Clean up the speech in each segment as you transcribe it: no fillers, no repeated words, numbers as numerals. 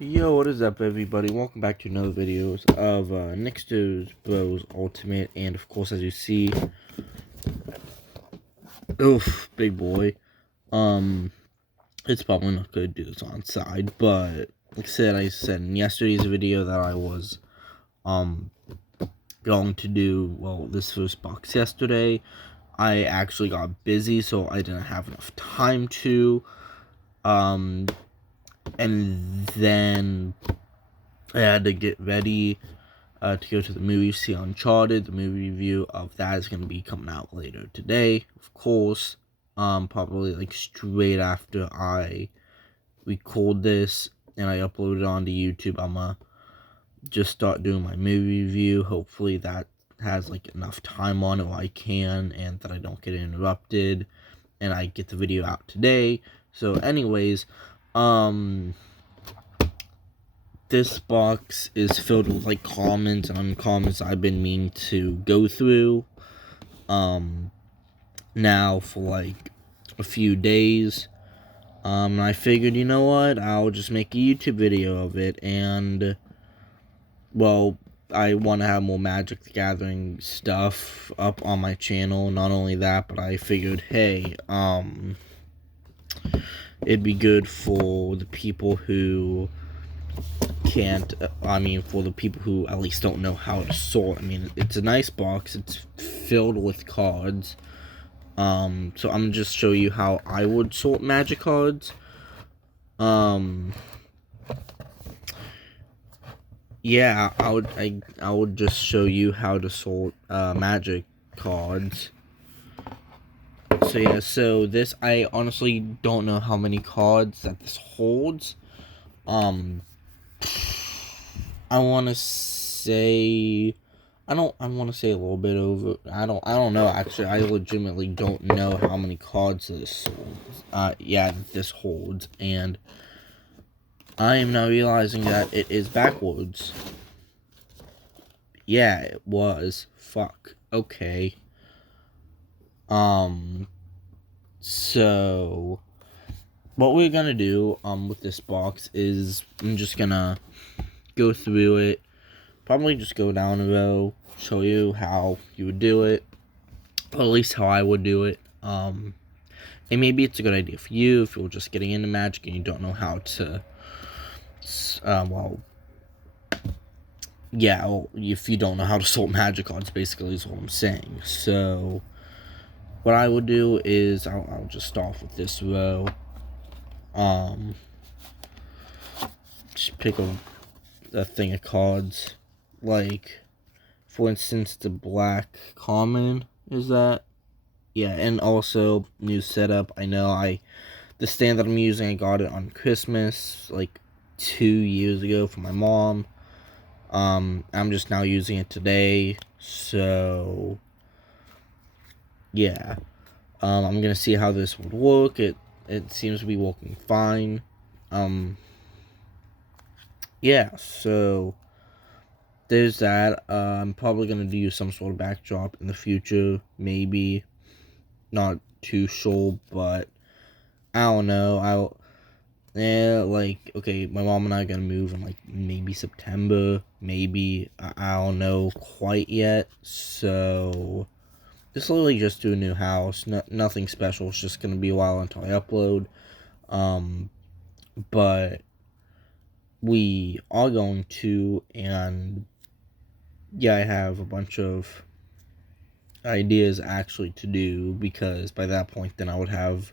Yo, what is up, everybody? Welcome back to another video of Nixter's Bros Ultimate, and of course, as you see, oof, big boy. It's probably not good to do this on side, but like I said in yesterday's video that I was going to do this first box yesterday. I actually got busy, so I didn't have enough time to. And then I had to get ready to go to the movie, see Uncharted. The movie review of that is going to be coming out later today, of course. Probably like straight after I record this and I upload it onto YouTube. I'm gonna just start doing my movie review. Hopefully that has like enough time on it where I can and that I don't get interrupted and I get the video out today. So anyways, this box is filled with like commons and uncommons I've been meaning to go through now for like a few days. And I figured, you know what, I'll just make a YouTube video of it, and well, I want to have more Magic the Gathering stuff up on my channel. Not only that, but I figured, hey, it'd be good for the people who for the people who at least don't know how to sort. I mean, it's a nice box. It's filled with cards. So I'm gonna just show you how I would sort Magic cards. Yeah, I would just show you how to sort Magic cards. So yeah, so this, I honestly don't know how many cards that this holds. I want to say, I want to say a little bit over. I don't know. Actually, I legitimately don't know how many cards this holds. This holds, and I am now realizing that it is backwards. Yeah, it was. Fuck. Okay. So what we're gonna do with this box is I'm just gonna go through it, probably just go down a row, show you how you would do it, or at least how I would do it. And maybe it's a good idea for you if you're just getting into Magic and you don't know how to, if you don't know how to sort Magic cards, basically is what I'm saying. So what I would do is I'll just start off with this row. Just pick a thing of cards, like for instance the black common is that. Yeah, and also new setup. I know the stand that I'm using, I got it on Christmas like 2 years ago from my mom. I'm just now using it today, so yeah. I'm gonna see how this would work. It seems to be working fine. Yeah, so there's that. I'm probably gonna do some sort of backdrop in the future, maybe. Not too sure, but I don't know. Okay, my mom and I are gonna move in like maybe September, maybe. I don't know quite yet. So it's literally just to a new house. Nothing special. It's just gonna be a while until I upload. But we are going to, and yeah, I have a bunch of ideas actually to do, because by that point then I would have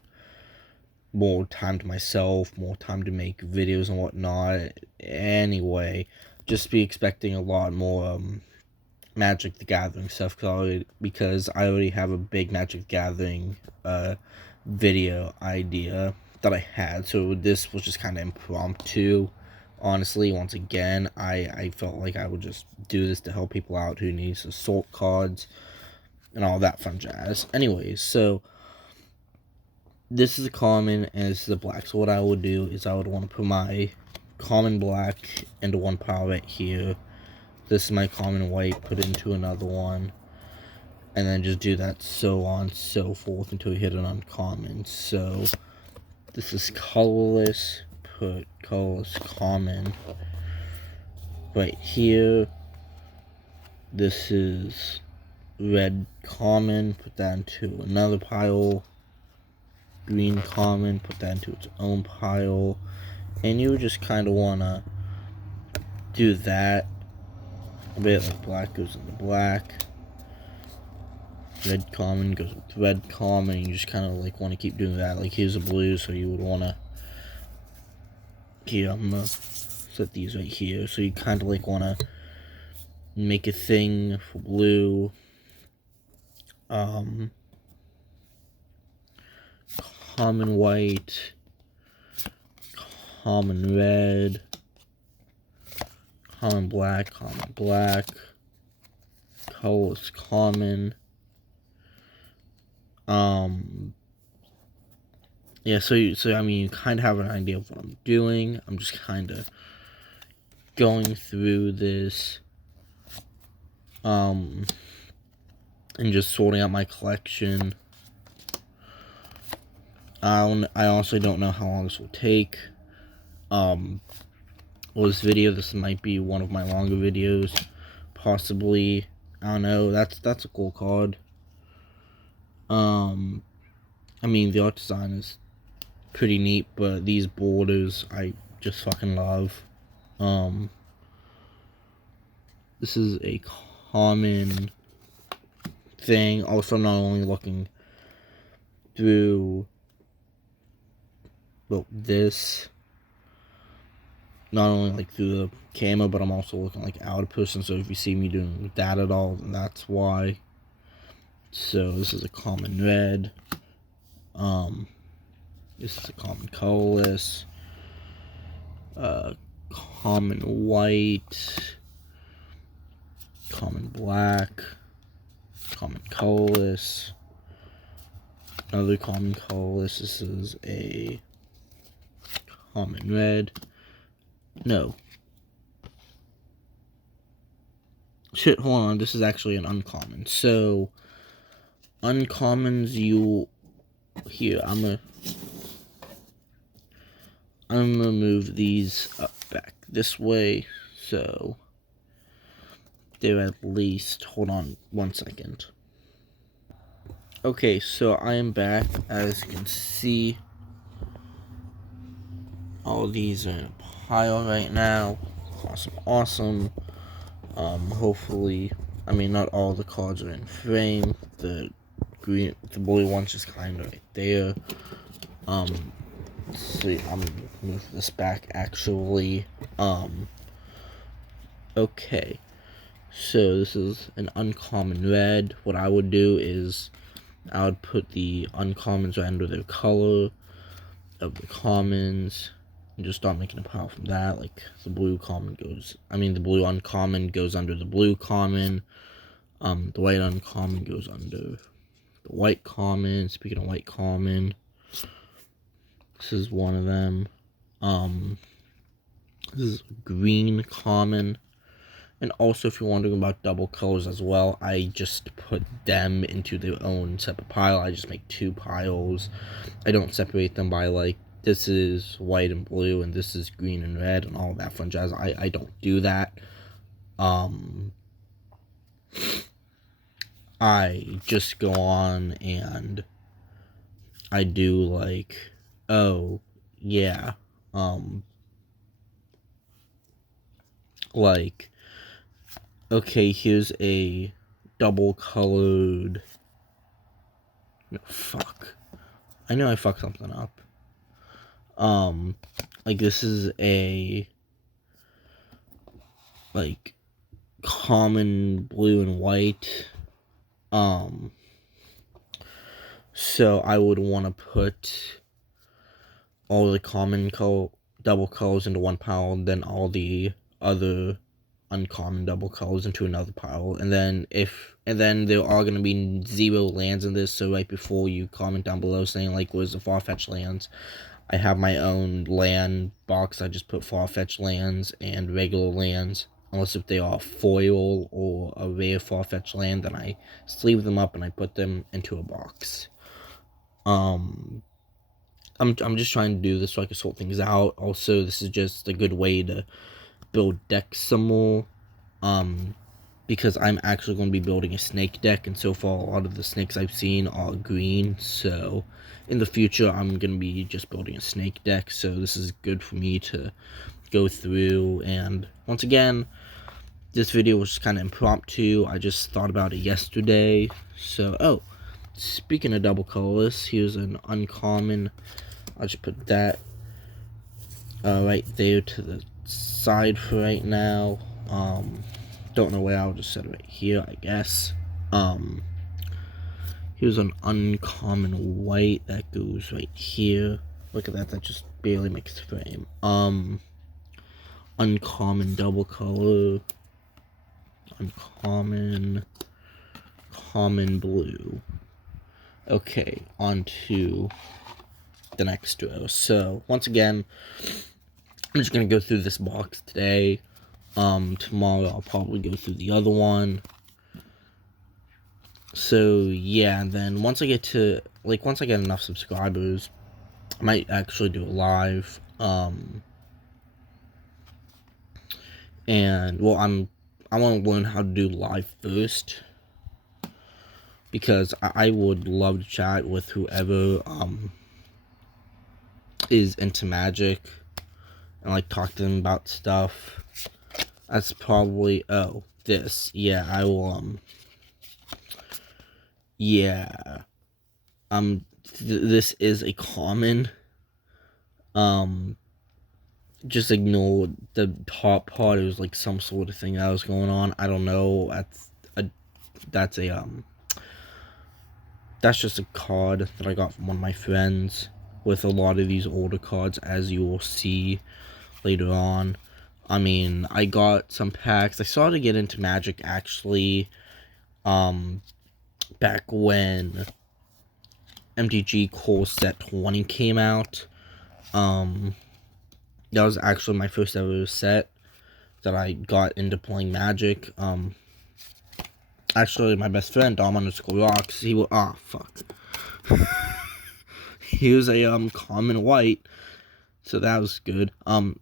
more time to myself, more time to make videos and whatnot. Anyway, just be expecting a lot more Magic the Gathering stuff, because I already have a big Magic the Gathering video idea that I had. So this was just kind of impromptu. Honestly, once again, I felt like I would just do this to help people out who needs to sort cards and all that fun jazz. Anyways, so this is a common and this is a black. So what I would do is I would want to put my common black into one pile right here. This is my common white, put it into another one, and then just do that so on so forth until you hit an uncommon. So this is colorless, put put colorless common right here. This is red common, put that into another pile. Green common, put that into its own pile. And you just kind of want to do that. A bit like black goes into black. Red common goes with red common. You just kind of like want to keep doing that. Like here's a blue, so you would want to. Here, I'm gonna set these right here. So you kind of like want to make a thing for blue. Common white, common red, common black, colorless common. Yeah, so I mean, you kind of have an idea of what I'm doing. I'm just kind of going through this, and just sorting out my collection. I honestly don't know how long this will take. This video, this might be one of my longer videos, possibly. I don't know. That's a cool card. I mean, the art design is pretty neat, but these borders I just fucking love. This is a common thing. Also, not only looking through this, not only like through the camera, but I'm also looking like out of person. So if you see me doing that at all, then that's why. So this is a common red. This is a common colorless. Common white. Common black. Common colorless. Another common colorless. This is a common red. No. Shit, hold on. This is actually an uncommon. So, uncommons, you... Here, I'm gonna move these up back this way, so they're at least... Hold on 1 second. Okay, so I am back. As you can see, all these are in a pile right now. Awesome. Hopefully, I mean, not all the cards are in frame. The blue one's just kind of right there. See, I'm gonna move this back actually. Okay. So this is an uncommon red. What I would do is I would put the uncommons right under their color of the commons and just start making a pile from that. Like the blue blue uncommon goes under the blue common. The white uncommon goes under the white common. Speaking of white common, this is one of them. This is green common. And also, if you're wondering about double colors as well, I just put them into their own separate pile. I just make 2 piles. I don't separate them by, like, this is white and blue, and this is green and red, and all that fun jazz. I don't do that. I just go on and I do, like, oh, yeah, like, okay, here's a double colored... No, fuck. I know I fucked something up. Like, this is a, like, common blue and white. So I would want to put all the common double colors into one pile, and then all the other uncommon double colors into another pile, and then there are going to be 0 lands in this. So right before you comment down below saying like where's the far-fetched lands, I have my own land box. I just put far-fetched lands and regular lands, unless if they are foil or a rare far-fetched land, then I sleeve them up and I put them into a box. I'm just trying to do this so I can sort things out. Also, this is just a good way to build decks some more. Because I'm actually going to be building a snake deck, and so far a lot of the snakes I've seen are green, so in the future I'm going to be just building a snake deck, so this is good for me to go through. And once again, this video was just kind of impromptu. I just thought about it yesterday. So, oh, speaking of double colorless, here's an uncommon. I'll just put that right there to the side for right now. Don't know where, I'll just set it right here, I guess. Here's an uncommon white that goes right here. Look at that, that just barely makes the frame. Uncommon double color. Uncommon. Common blue. Okay, on to the next row. So, once again, I'm just gonna go through this box today. Tomorrow I'll probably go through the other one. So yeah, and then once I get enough subscribers, I might actually do a live. And well, I want to learn how to do live first, because I would love to chat with whoever is into Magic and like talk to them about stuff. That's probably this. Yeah, I will yeah. This is a common. Just ignore the top part. It was like some sort of thing that was going on. I don't know. That's just a card that I got from one of my friends with a lot of these older cards, as you will see later on. I mean, I got some packs. I started to get into Magic actually back when MTG Core Set 20 came out. That was actually my first ever set that I got into playing Magic. Actually, my best friend, Dom_Rocks, he was, fuck. He was a, common white, so that was good.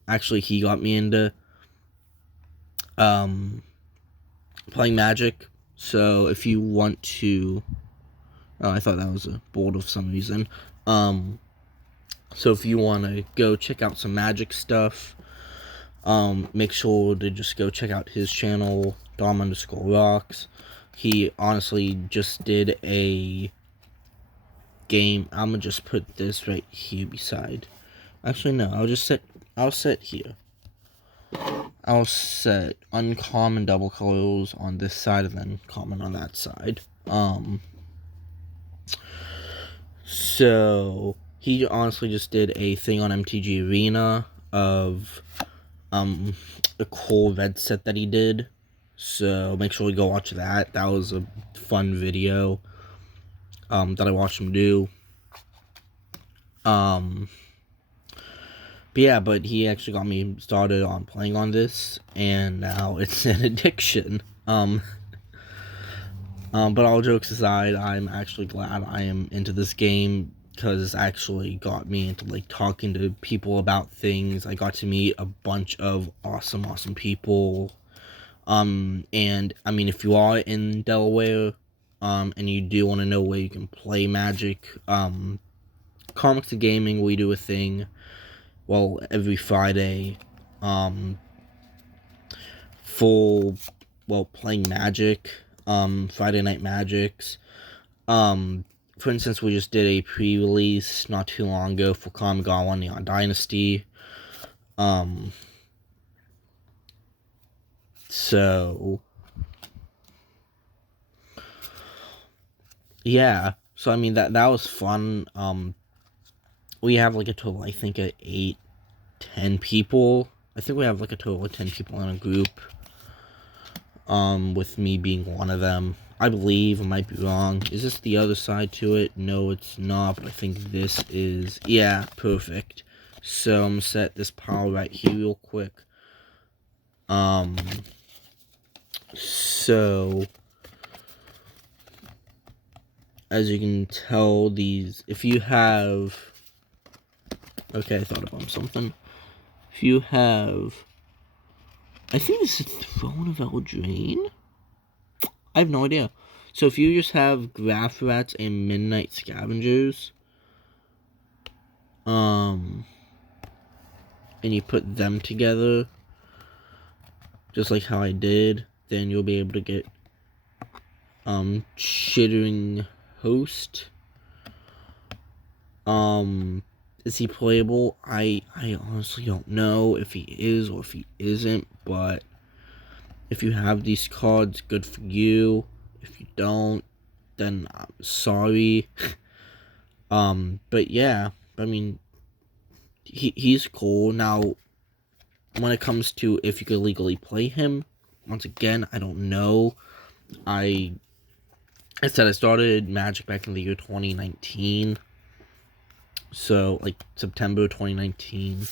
Actually, he got me into, playing Magic, so if you want to, I thought that was a bold of some reason. So if you want to go check out some Magic stuff, make sure to just go check out his channel, Dom_Rocks. He honestly just did a game. I'm gonna just put this right here beside. Actually, no, I'll set here. I'll set uncommon double colors on this side and then common on that side. So he honestly just did a thing on MTG Arena of a cool red set that he did. So make sure you go watch that. That was a fun video that I watched him do. But yeah, but he actually got me started on playing on this, and now it's an addiction. But all jokes aside, I'm actually glad I am into this game, because it's actually got me into like talking to people about things. I got to meet a bunch of awesome people. And I mean, if you are in Delaware, and you do want to know where you can play Magic, Comics and Gaming, we do a thing, well, every Friday, for, well, playing Magic, Friday Night Magics. For instance, we just did a pre-release not too long ago for Kamigawa Neon Dynasty. So yeah, so I mean, that was fun. We have like a total, I think, of 8-10 people. I think we have like a total of 10 people in a group. With me being one of them. I believe, I might be wrong. Is this the other side to it? No, it's not, but I think this is, yeah, perfect. So I'm gonna set this pile right here real quick. So as you can tell, these, if you have Okay, I thought about something. If you have, I think this is Throne of Eldraine. I have no idea. So if you just have Graph Rats and Midnight Scavengers, and you put them together, just like how I did, then you'll be able to get, Chittering Host. Is he playable? I honestly don't know if he is or if he isn't, but if you have these cards, good for you. If you don't, then I'm sorry. But yeah, I mean, he's cool. Now, when it comes to if you could legally play him, once again, I don't know. I said I started Magic back in the year 2019. So, like, September 2019.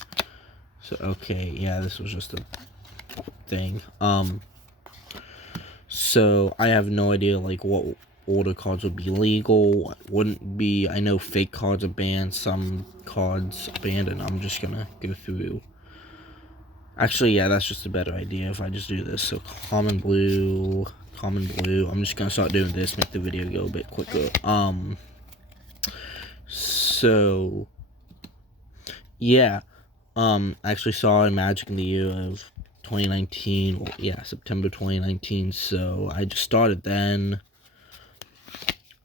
So, okay, yeah, this was just a thing. So, I have no idea, like, what older cards would be legal, what wouldn't be. I know fake cards are banned, some cards are banned, and I'm just gonna go through. Actually, yeah, that's just a better idea if I just do this. So, common blue. I'm just gonna start doing this, make the video go a bit quicker. So, yeah. I actually saw in Magic in the year of 2019. Well, yeah, September 2019. So I just started then.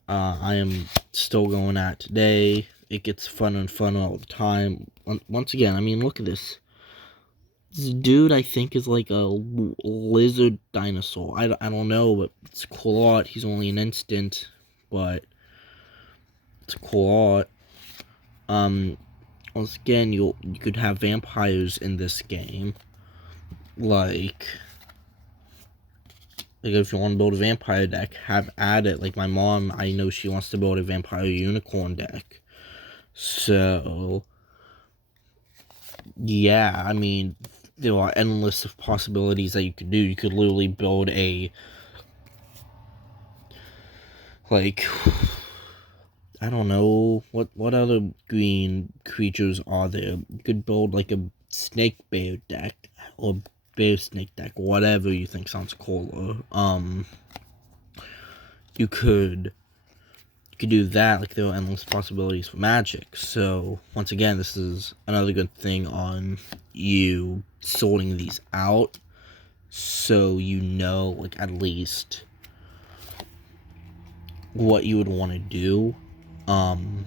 I am still going at today. It gets funner and funner all the time. Once again, I mean, look at this. This dude, I think, is like a lizard dinosaur. I don't know, but it's a cool art. He's only an instant, but it's a cool art. Once again, you could have vampires in this game. Like if you want to build a vampire deck, have at it. Like my mom, I know she wants to build a vampire unicorn deck. So yeah, I mean, there are endless of possibilities that you could do. You could literally build a, like, I don't know, what other green creatures are there? You could build like a snake bear deck or bear snake deck, whatever you think sounds cooler. You could do that. Like, there are endless possibilities for Magic. So once again, this is another good thing on you sorting these out, so you know, like, at least what you would want to do, and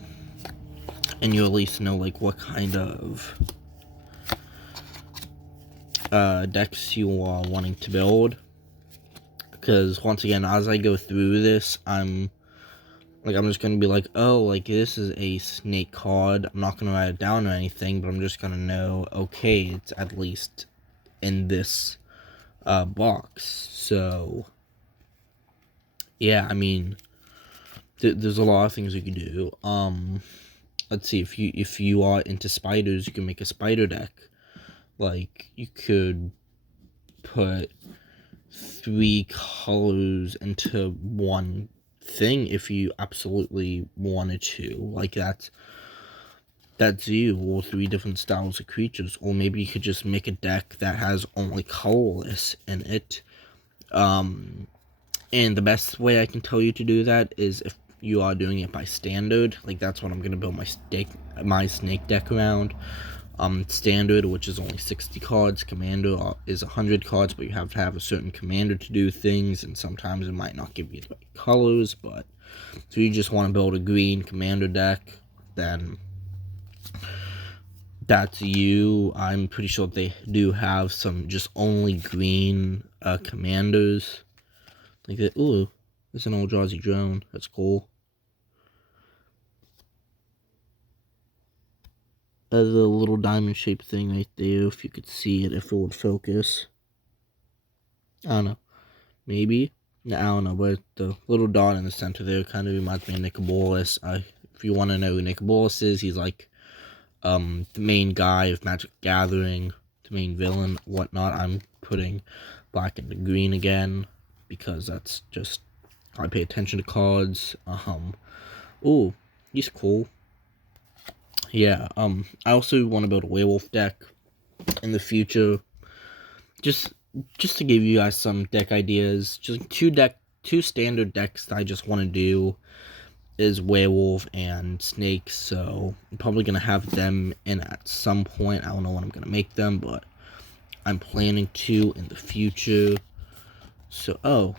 you at least know, like, what kind of decks you are wanting to build. Because once again, as I go through this, I'm just gonna be like, oh, like, this is a snake card. I'm not gonna write it down or anything, but I'm just gonna know, okay, it's at least in this box. So yeah, I mean, there's a lot of things you can do. Let's see, if you are into spiders, you can make a spider deck. Like, you could put 3 colors into one thing if you absolutely wanted to. Like, that's you, or 3 different styles of creatures. Or maybe you could just make a deck that has only colorless in it. And the best way I can tell you to do that is if you are doing it by standard. Like, that's what I'm gonna build my snake deck around. Standard, which is only 60 cards. Commander is 100 cards, but you have to have a certain commander to do things, and sometimes it might not give you the right colors. But so you just want to build a green commander deck, then that's you. I'm pretty sure they do have some just only green commanders. Like that. Ooh, there's an old Eldrazi drone. That's cool. The little diamond shaped thing right there, if you could see it, if it would focus. I don't know. Maybe. I don't know, but the little dot in the center there kind of reminds me of Nicobolas. If you want to know who Nicobolas is, he's like the main guy of Magic Gathering, the main villain, whatnot. I'm putting black into green again because that's just I pay attention to cards. Ooh, he's cool. Yeah, I also want to build a werewolf deck in the future. Just just to give you guys some deck ideas, just two standard decks that I just want to do is werewolf and snakes, so I'm probably gonna have them in at some point. I don't know when I'm gonna make them, but I'm planning to in the future. So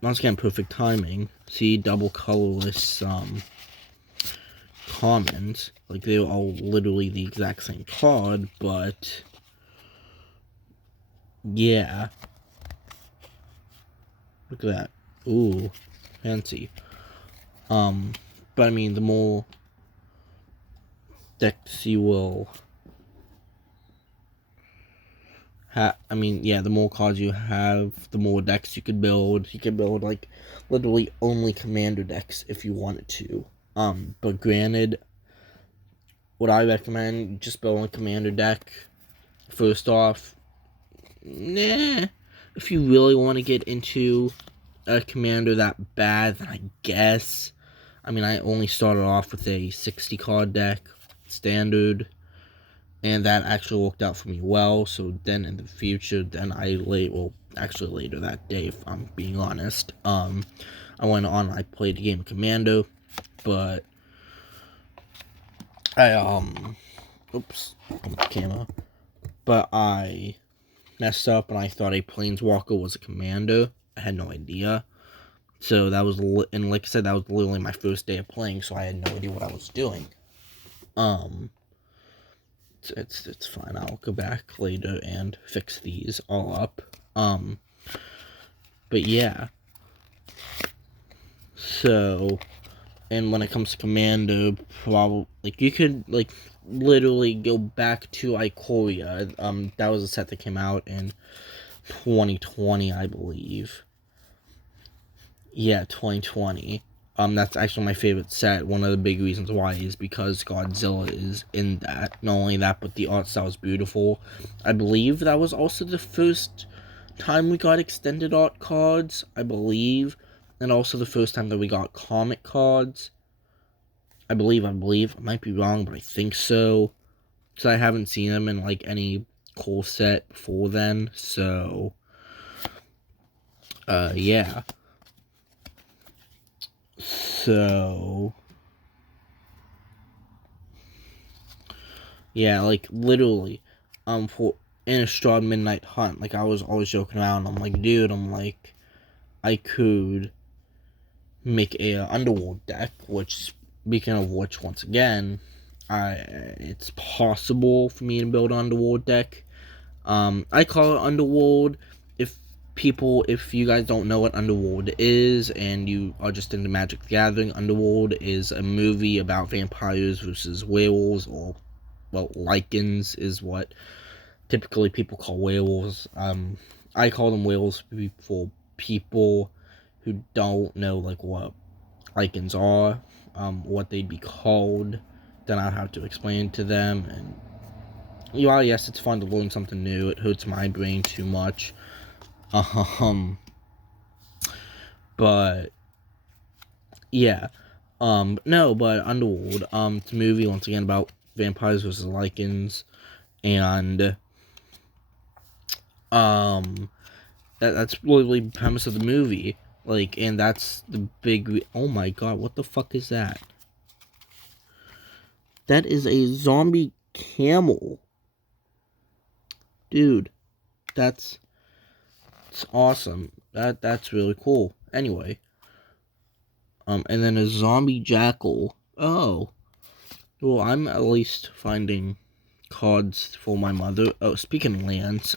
once again, perfect timing. See, double colorless commons. Like, they're all literally the exact same card, but yeah. Look at that. Ooh, fancy. But I mean, the more decks you will have, I mean, yeah, the more cards you have, the more decks you could build. You could build, like, literally only commander decks if you wanted to. But granted, what I recommend, just building a commander deck. First off, nah. If you really want to get into a commander that bad, then I guess. I mean, I only started off with a 60 card deck, standard, and that actually worked out for me well. So then in the future, then actually later that day, if I'm being honest, I went on, I played a game of Commando, but oops, on the camera, but I messed up and I thought a Planeswalker was a Commando. I had no idea. So that was, and like I said, that was literally my first day of playing, so I had no idea what I was doing. It's fine. I'll go back later and fix these all up. But yeah. So, and when it comes to Commando, probably like you could like literally go back to Ikoria. That was a set that came out in 2020, I believe. Yeah, 2020. That's actually my favorite set. One of the big reasons why is because Godzilla is in that. Not only that, but the art style is beautiful. I believe that was also the first time we got extended art cards, I believe. And also the first time that we got comic cards. I believe. I might be wrong, but I think so. So I haven't seen them in like any cool set before then. So, yeah. So, yeah, like literally, for Innistrad Midnight Hunt, like I was always joking around. I'm like, dude, I could make a Underworld deck. Which, speaking of which, once again, it's possible for me to build an Underworld deck. I call it Underworld. If you guys don't know what Underworld is and you are just into Magic the Gathering, Underworld is a movie about vampires versus werewolves, or well, lycans is what typically people call werewolves. I call them werewolves for people who don't know like what lycans are, what they'd be called. Then I'll have to explain to them. And yes, it's fun to learn something new. It hurts my brain too much. But yeah, no, but Underworld, it's a movie once again about vampires versus lycans, and that's literally the premise of the movie. Like, and that's the big. Oh my god, what the fuck is that? That is a zombie camel, dude. That's it's awesome. That's really cool. Anyway, and then a zombie jackal. Oh, well, I'm at least finding cards for my mother. Oh, speaking of lands,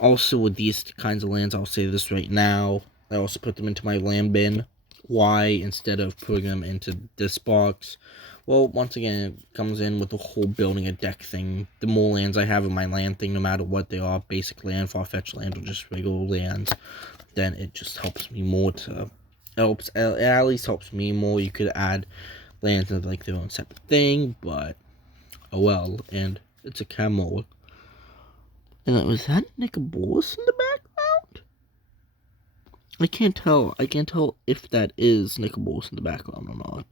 also with these kinds of lands, I'll say this right now, I also put them into my land bin. Why, instead of putting them into this box? Well, once again, it comes in with the whole building a deck thing. The more lands I have in my land thing, no matter what they are, basic land, far-fetched land, or just regular lands, then it just helps me more to... It at least helps me more. You could add lands into like their own separate thing, but oh well. And it's a camel. And was that Nicobolus in the background? I can't tell. I can't tell if that is Nicobolus in the background or not.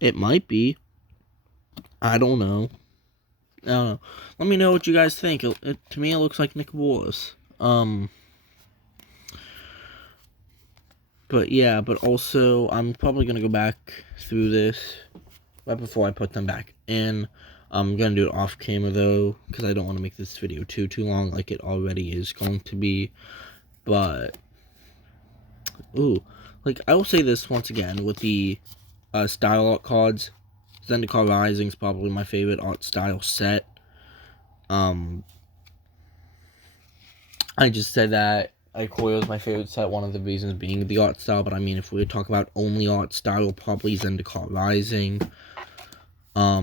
It might be. I don't know. I don't know. Let me know what you guys think. To me, it looks like Nick Wallace. But yeah, but also, I'm probably gonna go back through this right before I put them back in. I'm gonna do it off camera though, because I don't want to make this video too long, like it already is going to be. But ooh, like I will say this once again with the style art cards. Zendikar Rising is probably my favorite art style set. I just said that Ikoria is my favorite set, one of the reasons being the art style, but I mean, if we talk about only art style, probably Zendikar Rising. But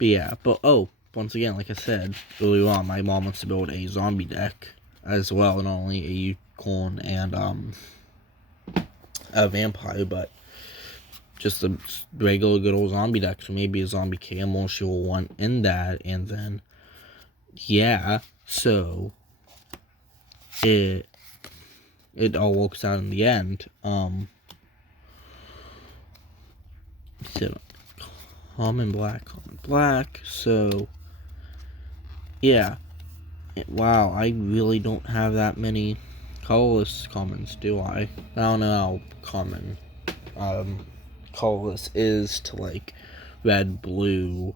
yeah, but oh, once again, like I said earlier on, my mom wants to build a zombie deck as well, not only a unicorn and a vampire, but just a regular good old zombie deck. So maybe a zombie camel she will want in that, and then yeah, so it all works out in the end. So common black. So yeah, wow, I really don't have that many colorless commons, do I? I don't know how common colorless is to like red, blue,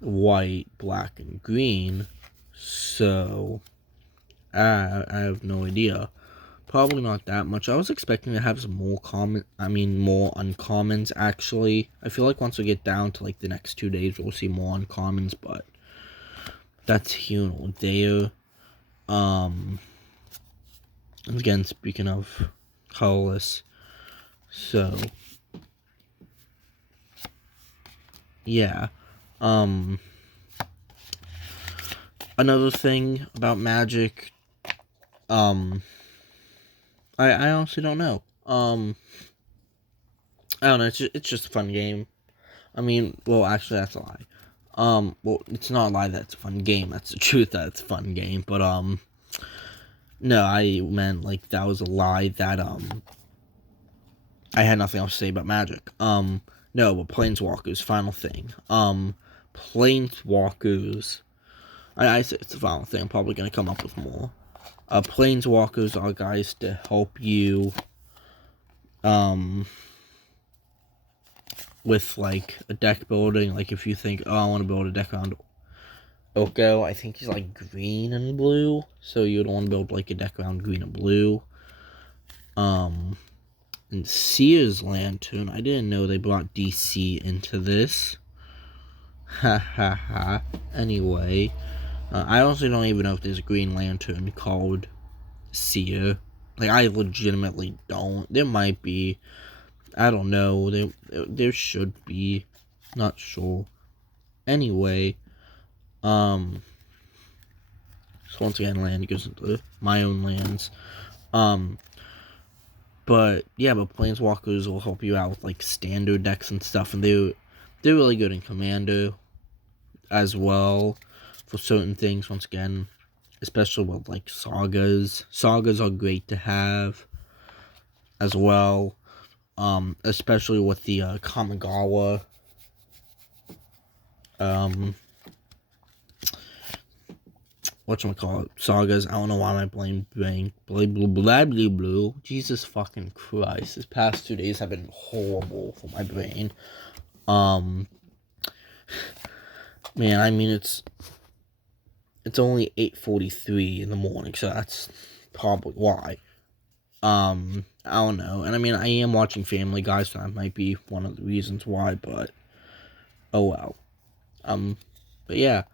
white, black, and green. So I have no idea. Probably not that much. I was expecting to have some more more uncommons actually. I feel like once we get down to like the next 2 days, we'll see more uncommons, but that's here or there. Again, speaking of colorless, so yeah. Another thing about Magic, I honestly don't know. I don't know. It's just a fun game. I mean, well, actually, that's a lie. Well, it's not a lie that it's a fun game. That's the truth that it's a fun game. But no, I meant like that was a lie that I had nothing else to say about Magic. No, but Planeswalkers, final thing. Planeswalkers. I say it's the final thing. I'm probably gonna come up with more. Planeswalkers are guys to help you, with like a deck building. Like if you think, oh, I want to build a deck around Oko, I think he's like green and blue, so you'd want to build like a deck around green and blue. And Sears Lantern, I didn't know they brought DC into this. Ha ha ha. Anyway, I honestly don't even know if there's a Green Lantern called Seer. Like, I legitimately don't. There might be. I don't know. There should be. Not sure. Anyway, so once again, land goes into my own lands. But yeah, but Planeswalkers will help you out with like standard decks and stuff, and they're really good in Commander as well for certain things. Once again, especially with like sagas. Sagas are great to have as well. Especially with the Kamigawa whatchamacallit, sagas. I don't know why my brain blue. Jesus fucking Christ. This past 2 days have been horrible for my brain. Man, I mean it's only 8:43 in the morning, so that's probably why. I don't know. And I mean I am watching Family Guy, so that might be one of the reasons why, but oh well. But yeah.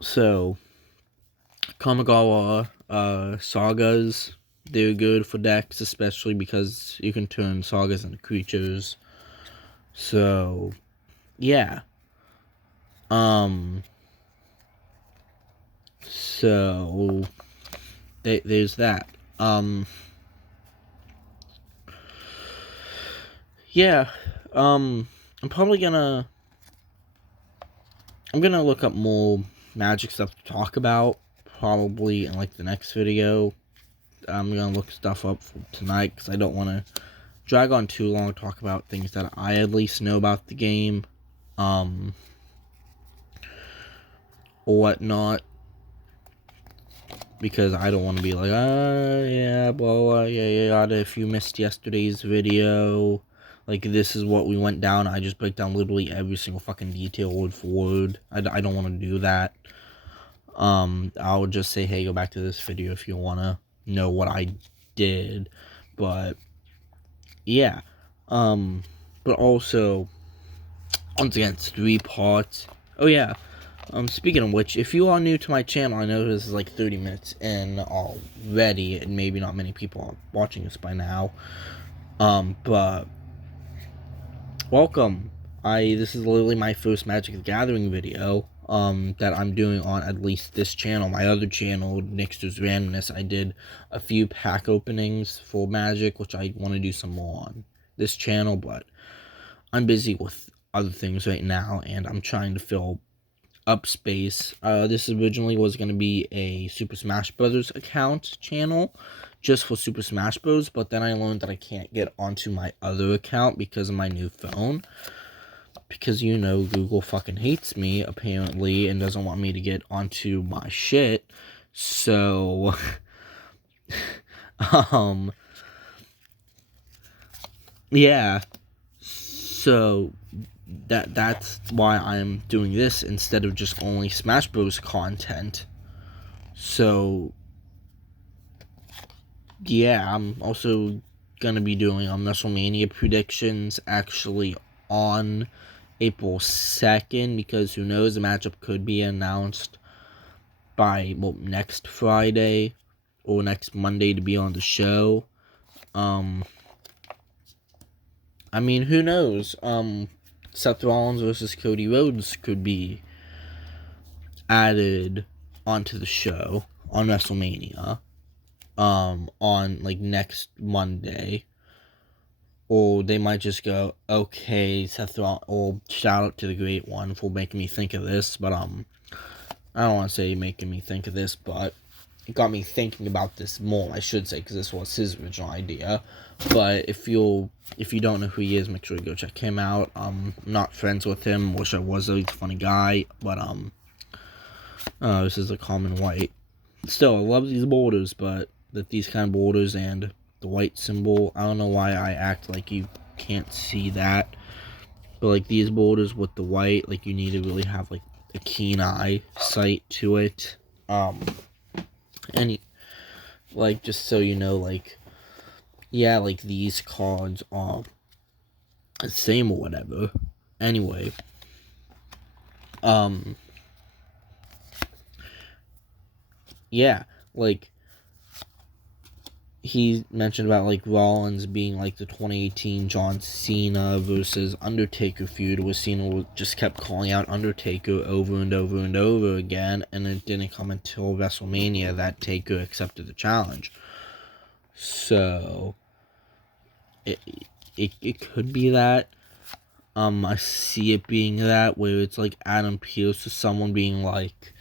So Kamigawa sagas, they're good for decks, especially because you can turn sagas into creatures. So yeah. So there's that. Yeah. I'm probably gonna look up more Magic stuff to talk about, probably in like the next video. I'm gonna look stuff up for tonight because I don't want to drag on too long to talk about things that I at least know about the game, or whatnot, because I don't want to be like, yeah, blah, yeah, if you missed yesterday's video, like, this is what we went down. I just break down literally every single fucking detail word for word. I don't want to do that. I'll just say, hey, go back to this video if you want to know what I did. But yeah, but also, once again, it's 3 parts. Oh yeah, speaking of which, if you are new to my channel, I know this is like 30 minutes in already, and maybe not many people are watching this by now, but welcome. This is literally my first Magic the Gathering video, that I'm doing on at least this channel. My other channel, Nixter's Randomness, I did a few pack openings for Magic, which I want to do some more on this channel, but I'm busy with other things right now, and I'm trying to fill up space. This originally was going to be a Super Smash Bros. Account channel, just for Super Smash Bros., but then I learned that I can't get onto my other account because of my new phone. Because, you know, Google fucking hates me, apparently, and doesn't want me to get onto my shit. So, yeah. So, that's why I'm doing this instead of just only Smash Bros. Content. So, yeah, I'm also gonna be doing WrestleMania predictions actually on April 2nd, because who knows, the matchup could be announced by, well, next Friday or next Monday to be on the show. I mean, who knows? Seth Rollins versus Cody Rhodes could be added onto the show on WrestleMania, on, like, next Monday. Or they might just go, okay, Seth Rollins, or shout out to the Great One for making me think of this, but, I don't want to say making me think of this, but it got me thinking about this more, I should say, because this was his original idea. But if you don't know who he is, make sure you go check him out. I'm not friends with him, wish I was, though. He's a funny guy, but, this is a common white. Still, I love these borders, but these kind of borders and the white symbol, I don't know why I act like you can't see that, but, like, these borders with the white, like, you need to really have, like, a keen eye sight to it. And, like, just so you know, like, yeah, like, these cards are the same or whatever. Anyway, yeah, like, he mentioned about, like, Rollins being, like, the 2018 John Cena versus Undertaker feud, where Cena just kept calling out Undertaker over and over and over again, and it didn't come until WrestleMania that Taker accepted the challenge. So, it could be that. I see it being that, where it's, like, Adam Pearce or someone being, like,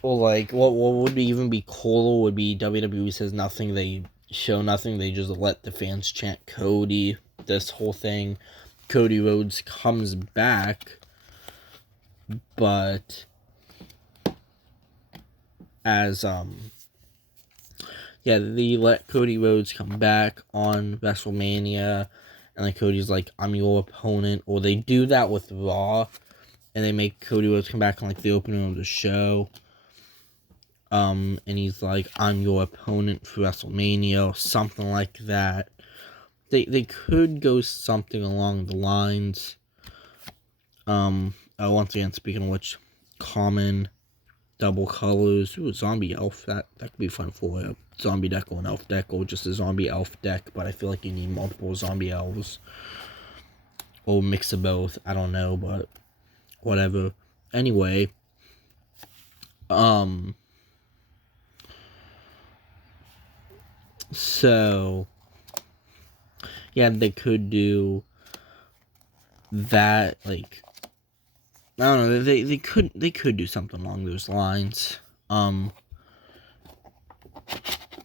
or, like, what would even be cooler would be WWE says nothing, they show nothing, they just let the fans chant Cody, this whole thing. Cody Rhodes comes back, but as, yeah, they let Cody Rhodes come back on WrestleMania, and, like, Cody's like, I'm your opponent, or they do that with Raw, and they make Cody Rhodes come back on, like, the opening of the show. And he's like, I'm your opponent for WrestleMania, or something like that. They could go something along the lines. Once again, speaking of which, common, double colors. Ooh, zombie elf, that could be fun for a zombie deck or an elf deck, or just a zombie elf deck, but I feel like you need multiple zombie elves. Or mix of both, I don't know, but whatever. Anyway, so, yeah, they could do that, like, I don't know, they could do something along those lines.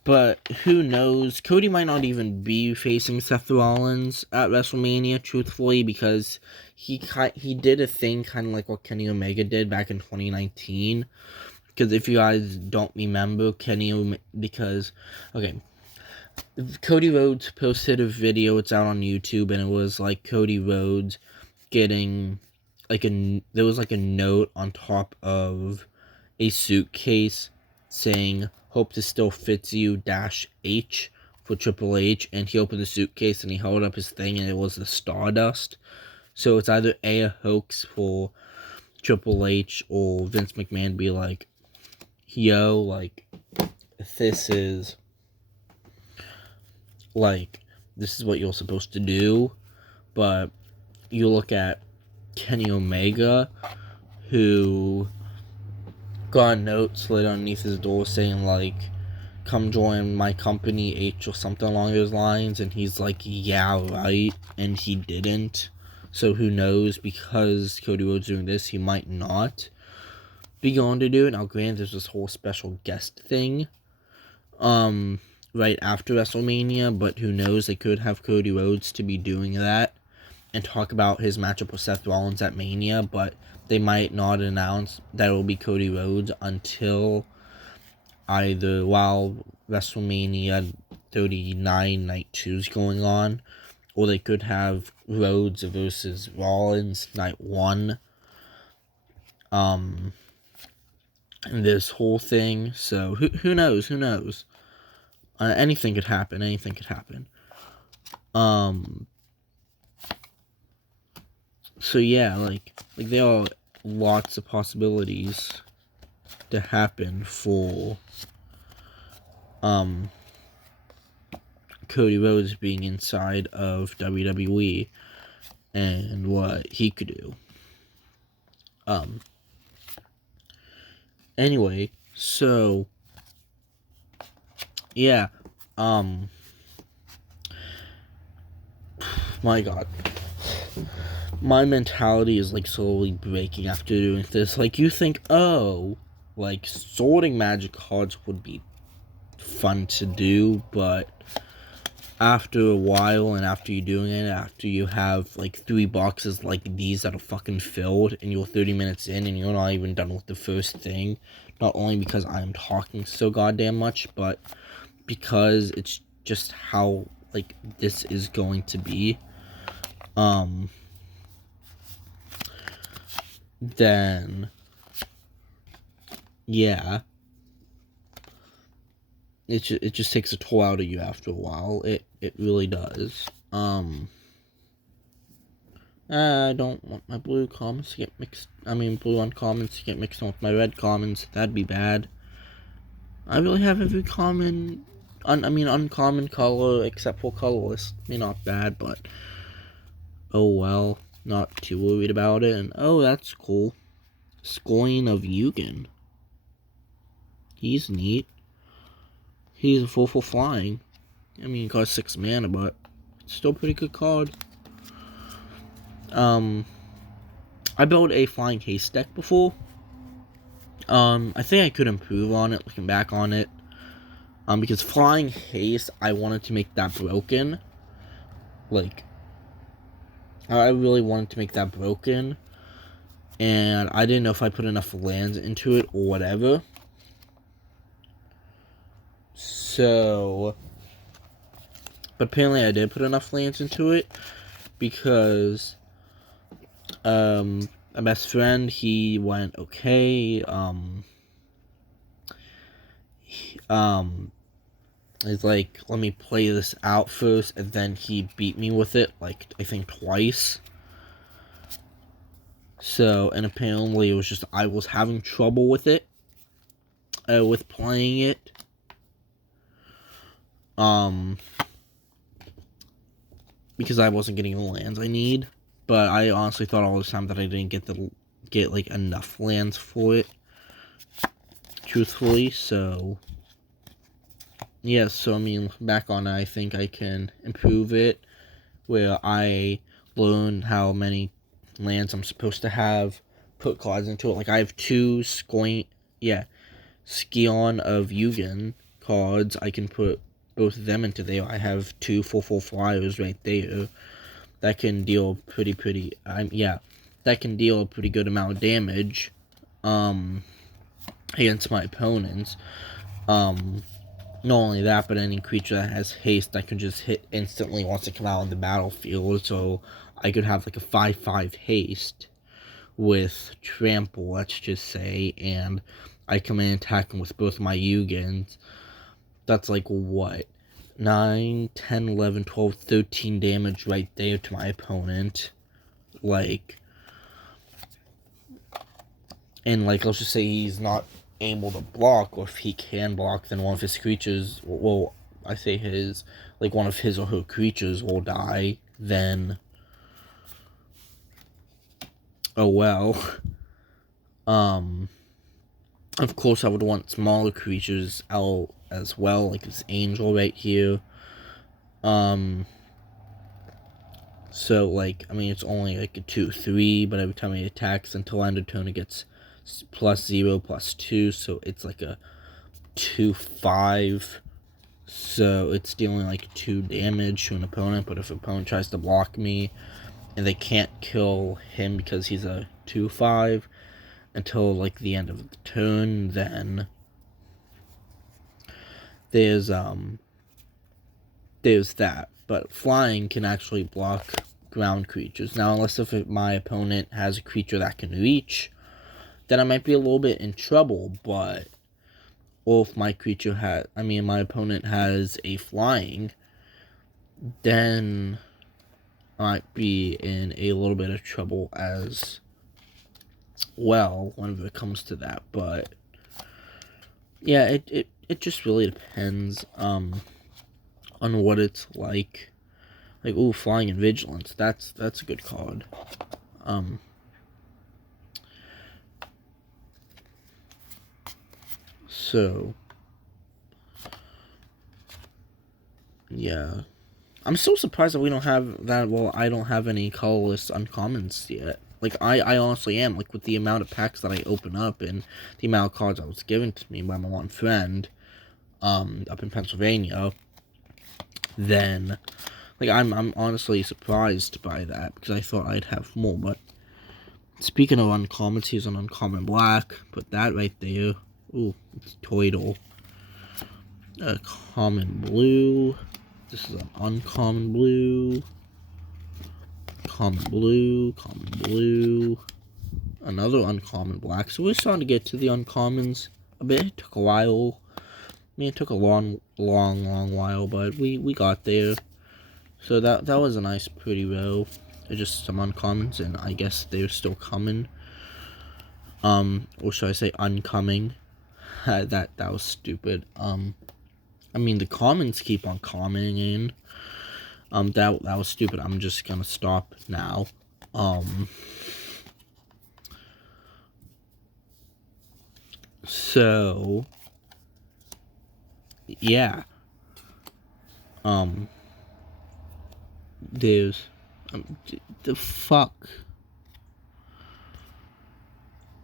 But who knows? Cody might not even be facing Seth Rollins at WrestleMania, truthfully, because he did a thing kind of like what Kenny Omega did back in 2019. Because if you guys don't remember, Cody Rhodes posted a video, it's out on YouTube, and it was like Cody Rhodes getting there was like a note on top of a suitcase saying "Hope this still fits you -H" for Triple H, and he opened the suitcase and he held up his thing and it was the Stardust. So it's either a hoax for Triple H or Vince McMahon be like, yo, like, this is what you're supposed to do. But you look at Kenny Omega, who got a note slid underneath his door saying like, come join my company H or something along those lines, and he's like, yeah, right, and he didn't. So who knows, because Cody Rhodes doing this, he might not be going to do it. Now granted, there's this whole special guest thing right after WrestleMania, but who knows, they could have Cody Rhodes to be doing that and talk about his matchup with Seth Rollins at Mania, but they might not announce that it will be Cody Rhodes until either while WrestleMania 39 Night 2 is going on, or they could have Rhodes versus Rollins Night 1. And this whole thing, so who knows, anything could happen, so yeah, like there are lots of possibilities to happen for Cody Rhodes being inside of WWE and what he could do. Anyway, so yeah, my god, my mentality is like slowly breaking after doing this. Like, you think, oh, like sorting magic cards would be fun to do, but after a while, and after you're doing it, after you have like 3 boxes like these that are fucking filled, and you're 30 minutes in and you're not even done with the first thing, not only because I'm talking so goddamn much, but because it's just how like this is going to be, then yeah, it just takes a toll out of you after a while. It really does. I don't want my blue commons to get mixed. Blue uncommons to get mixed in with my red commons. That'd be bad. I really have every common, uncommon color except for colorless. Not bad, but oh well. Not too worried about it. And oh, that's cool. Scoin of Yugen. He's neat. He's a 4 for flying. It costs 6 mana, but it's still a pretty good card. I built a flying haste deck before. I think I could improve on it, looking back on it. Because flying haste, I wanted to make that broken. Like, I really wanted to make that broken. And I didn't know if I put enough lands into it or whatever. So, but apparently I did put enough lands into it, because my best friend, he went, okay, he's like, let me play this out first, and then he beat me with it, like, I think twice. So, and apparently it was just, I was having trouble with it, with playing it. Because I wasn't getting the lands I need. But I honestly thought all this time that I didn't get like enough lands for it, truthfully. So yeah, so back on it, I think I can improve it, where I learn how many lands I'm supposed to have, put cards into it. Like, I have 2 Scion of Yugen cards, I can put both of them into there. I have 2 4/4 flyers right there that can deal that can deal a pretty good amount of damage against my opponents. Not only that, but any creature that has haste, I can just hit instantly once it comes out on the battlefield. So I could have like a 5/5 haste with trample, let's just say, and I come in attacking with both my Ugins. That's like what? 9, 10, 11, 12, 13 damage right there to my opponent. Like, and like, let's just say he's not able to block, or if he can block, then one of his creatures, well, I say his, like one of his or her creatures will die, then, oh well. Of course I would want smaller creatures out as well, like this angel right here. So, like, I mean, it's only like a 2/3, but every time he attacks until end of turn, it gets +0/+2, so it's like a 2/5. So it's dealing like 2 damage to an opponent, but if an opponent tries to block me and they can't kill him because he's a 2/5 until like the end of the turn, then there's that. But flying can actually block ground creatures. Now, unless if my opponent has a creature that can reach, then I might be a little bit in trouble, but or if my opponent has a flying, then I might be in a little bit of trouble as well whenever it comes to that. But yeah, it just really depends on what it's like. Like, ooh, flying and vigilance. That's a good card. So yeah, I'm so surprised that we don't have that. Well, I don't have any colorless uncommons yet. Like, I honestly am. Like, with the amount of packs that I open up and the amount of cards that was given to me by my one friend, up in Pennsylvania, then, like, I'm honestly surprised by that, because I thought I'd have more. But speaking of uncommons, here's an uncommon black. Put that right there. Ooh, it's Toidle. A common blue. This is an uncommon blue. Common blue. Common blue. Another uncommon black. So we're starting to get to the uncommons a bit. It took a while. I mean, it took a long while, but we got there. So that was a nice, pretty row. Just some uncommons, and I guess they're still coming. Or should I say uncoming? that was stupid. I mean, the commons keep on coming in. That was stupid. I'm just gonna stop now. So yeah. There's the fuck.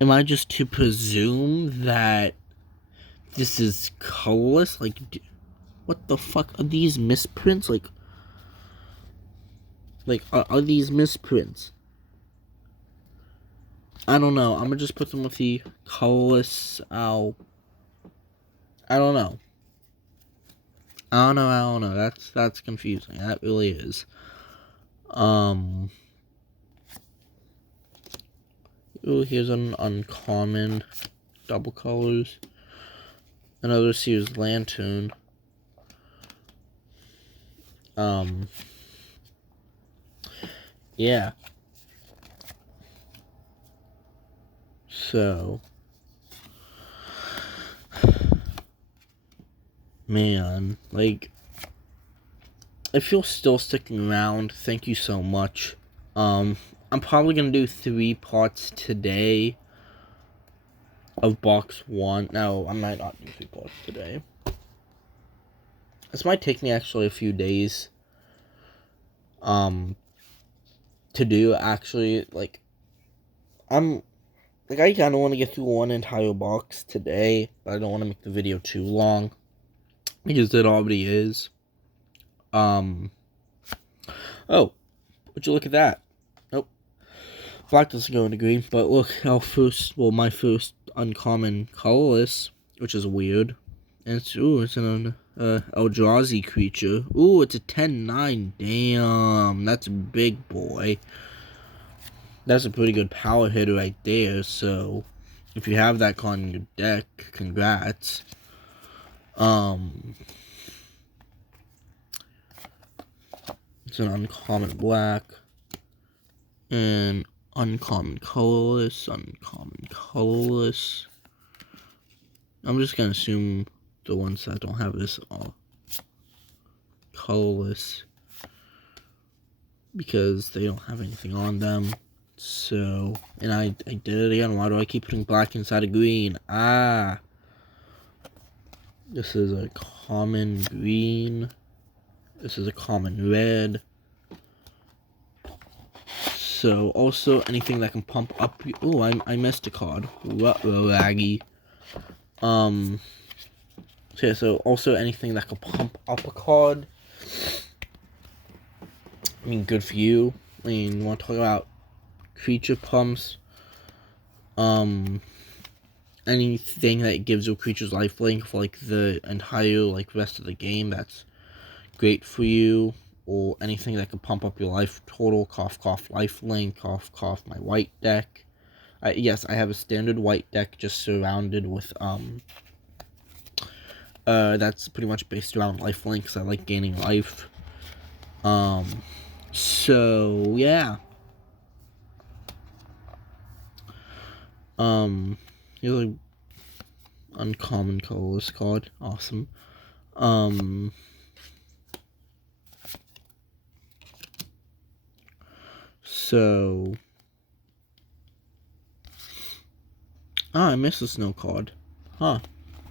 Am I just to presume that this is colorless? Like, what the fuck are these misprints? Like, are these misprints? I don't know. I'm gonna just put them with the colorless. I don't know. I don't know. That's confusing. That really is. Ooh, here's an uncommon. Double colors. Another Sears Lantern. Yeah. So, man, like, if you're still sticking around, thank you so much. I'm probably gonna do 3 parts today of box 1. No, I might not do 3 parts today. This might take me actually a few days to do, actually. Like, I kind of want to get through one entire box today, but I don't want to make the video too long. because it already is. Oh, would you look at that? Nope. Black doesn't go into green, but look, my first uncommon colorless, which is weird. And it's an Eldrazi creature. Ooh, it's a 10-9. Damn, that's a big boy. That's a pretty good power hitter right there, so if you have that card in your deck, congrats. It's an uncommon black. And uncommon colorless. I'm just gonna assume the ones that don't have this are colorless because they don't have anything on them. So, and I did it again. Why do I keep putting black inside of green? This is a common green. This is a common red. So, also anything that can pump up. Oh, I missed a card. Laggy. Okay, so also anything that can pump up a card. I mean, good for you. I mean, you want to talk about creature pumps? Anything that gives your creature's lifelink for like the entire rest of the game, that's great for you. Or anything that can pump up your life total. Cough, lifelink. Cough, my white deck. Yes, I have a standard white deck just surrounded with that's pretty much based around lifelink because I like gaining life. So yeah. Here's an uncommon colorless card. Awesome. So I missed the snow card. Huh.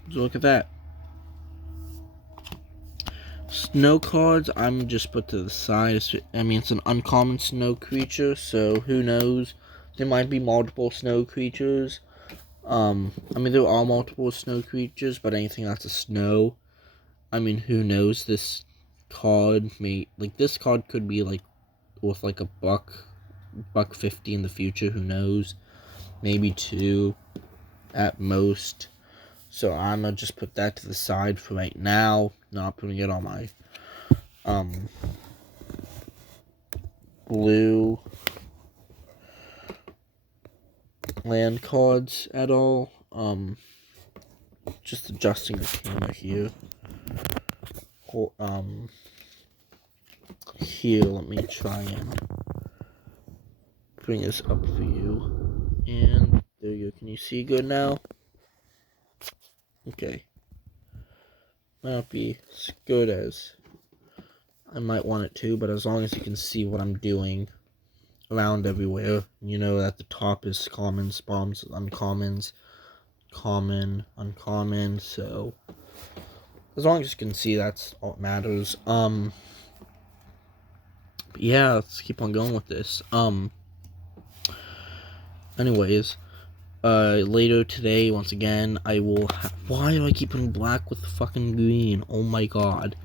Look at that. Snow cards, I'm just put to the side. I mean, it's an uncommon snow creature, so who knows? There might be multiple snow creatures. I mean, there are multiple snow creatures, but anything that's a snow, I mean, who knows? This card this card could be worth a buck 50 in the future. Who knows? Maybe 2 at most. So I'm gonna just put that to the side for right now. Not putting it on my blue land cards at all. Just adjusting the camera here. Here, let me try and bring this up for you. And there you go. Can you see good now? Okay. Might not be as good as I might want it to, but as long as you can see what I'm doing around everywhere, you know that the top is commons, bombs, uncommons, common, uncommon, so as long as you can see, that's all that matters. Yeah, let's keep on going with this. Anyways, later today, once again, I will why do I keep putting black with the fucking green? Oh my god.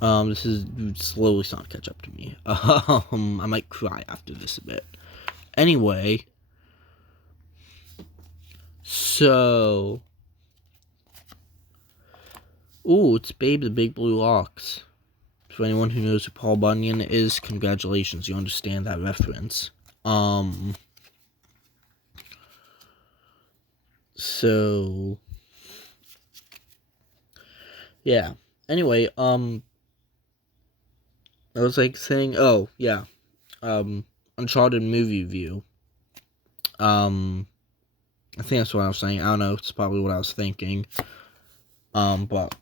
This is slowly starting to catch up to me. I might cry after this a bit. Anyway, so, ooh, it's Babe the Big Blue Ox. For anyone who knows who Paul Bunyan is, congratulations, you understand that reference. So, yeah. Anyway, I was saying, oh, yeah. Uncharted movie review. I think that's what I was saying. I don't know. It's probably what I was thinking. But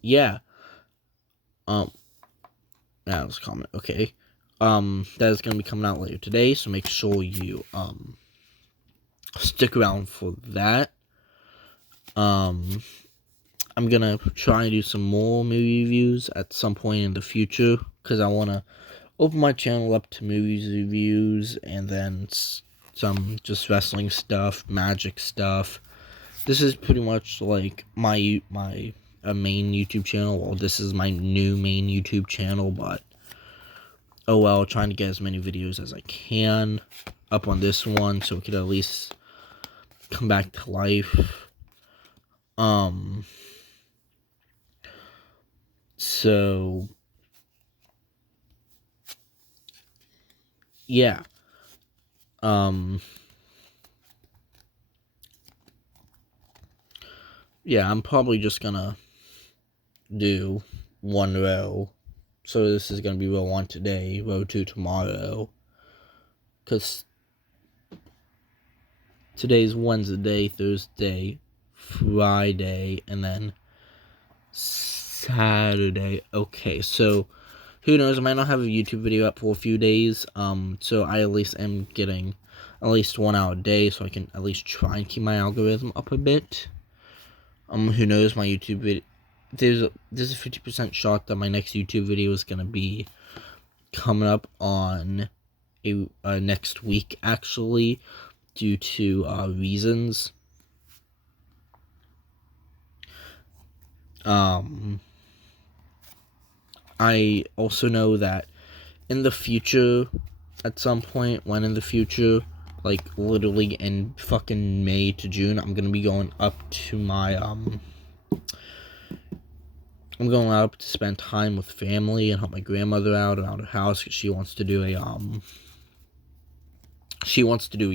yeah. That was a comment. Okay. That is gonna be coming out later today, so make sure you stick around for that. I'm gonna try and do some more movie reviews at some point in the future because I wanna open my channel up to movies reviews and then some just wrestling stuff, magic stuff. This is pretty much like my a main YouTube channel. Well, this is my new main YouTube channel, but oh well, trying to get as many videos as I can up on this one so it could at least come back to life. So yeah. Yeah, I'm probably just gonna do one row. So this is gonna be row 1 today, row 2 tomorrow. Because today's Wednesday, Thursday, Friday, and then Saturday. Okay, so who knows? I might not have a YouTube video up for a few days. So I at least am getting at least 1 hour a day, so I can at least try and keep my algorithm up a bit. Who knows? My YouTube video. There's a 50% shot that my next YouTube video is gonna be coming up on a next week, actually, due to reasons. I also know that in the future, at some point, when in the future, like literally in fucking May to June, I'm gonna be going up to my I'm going up to spend time with family and help my grandmother out around her house because she wants to do a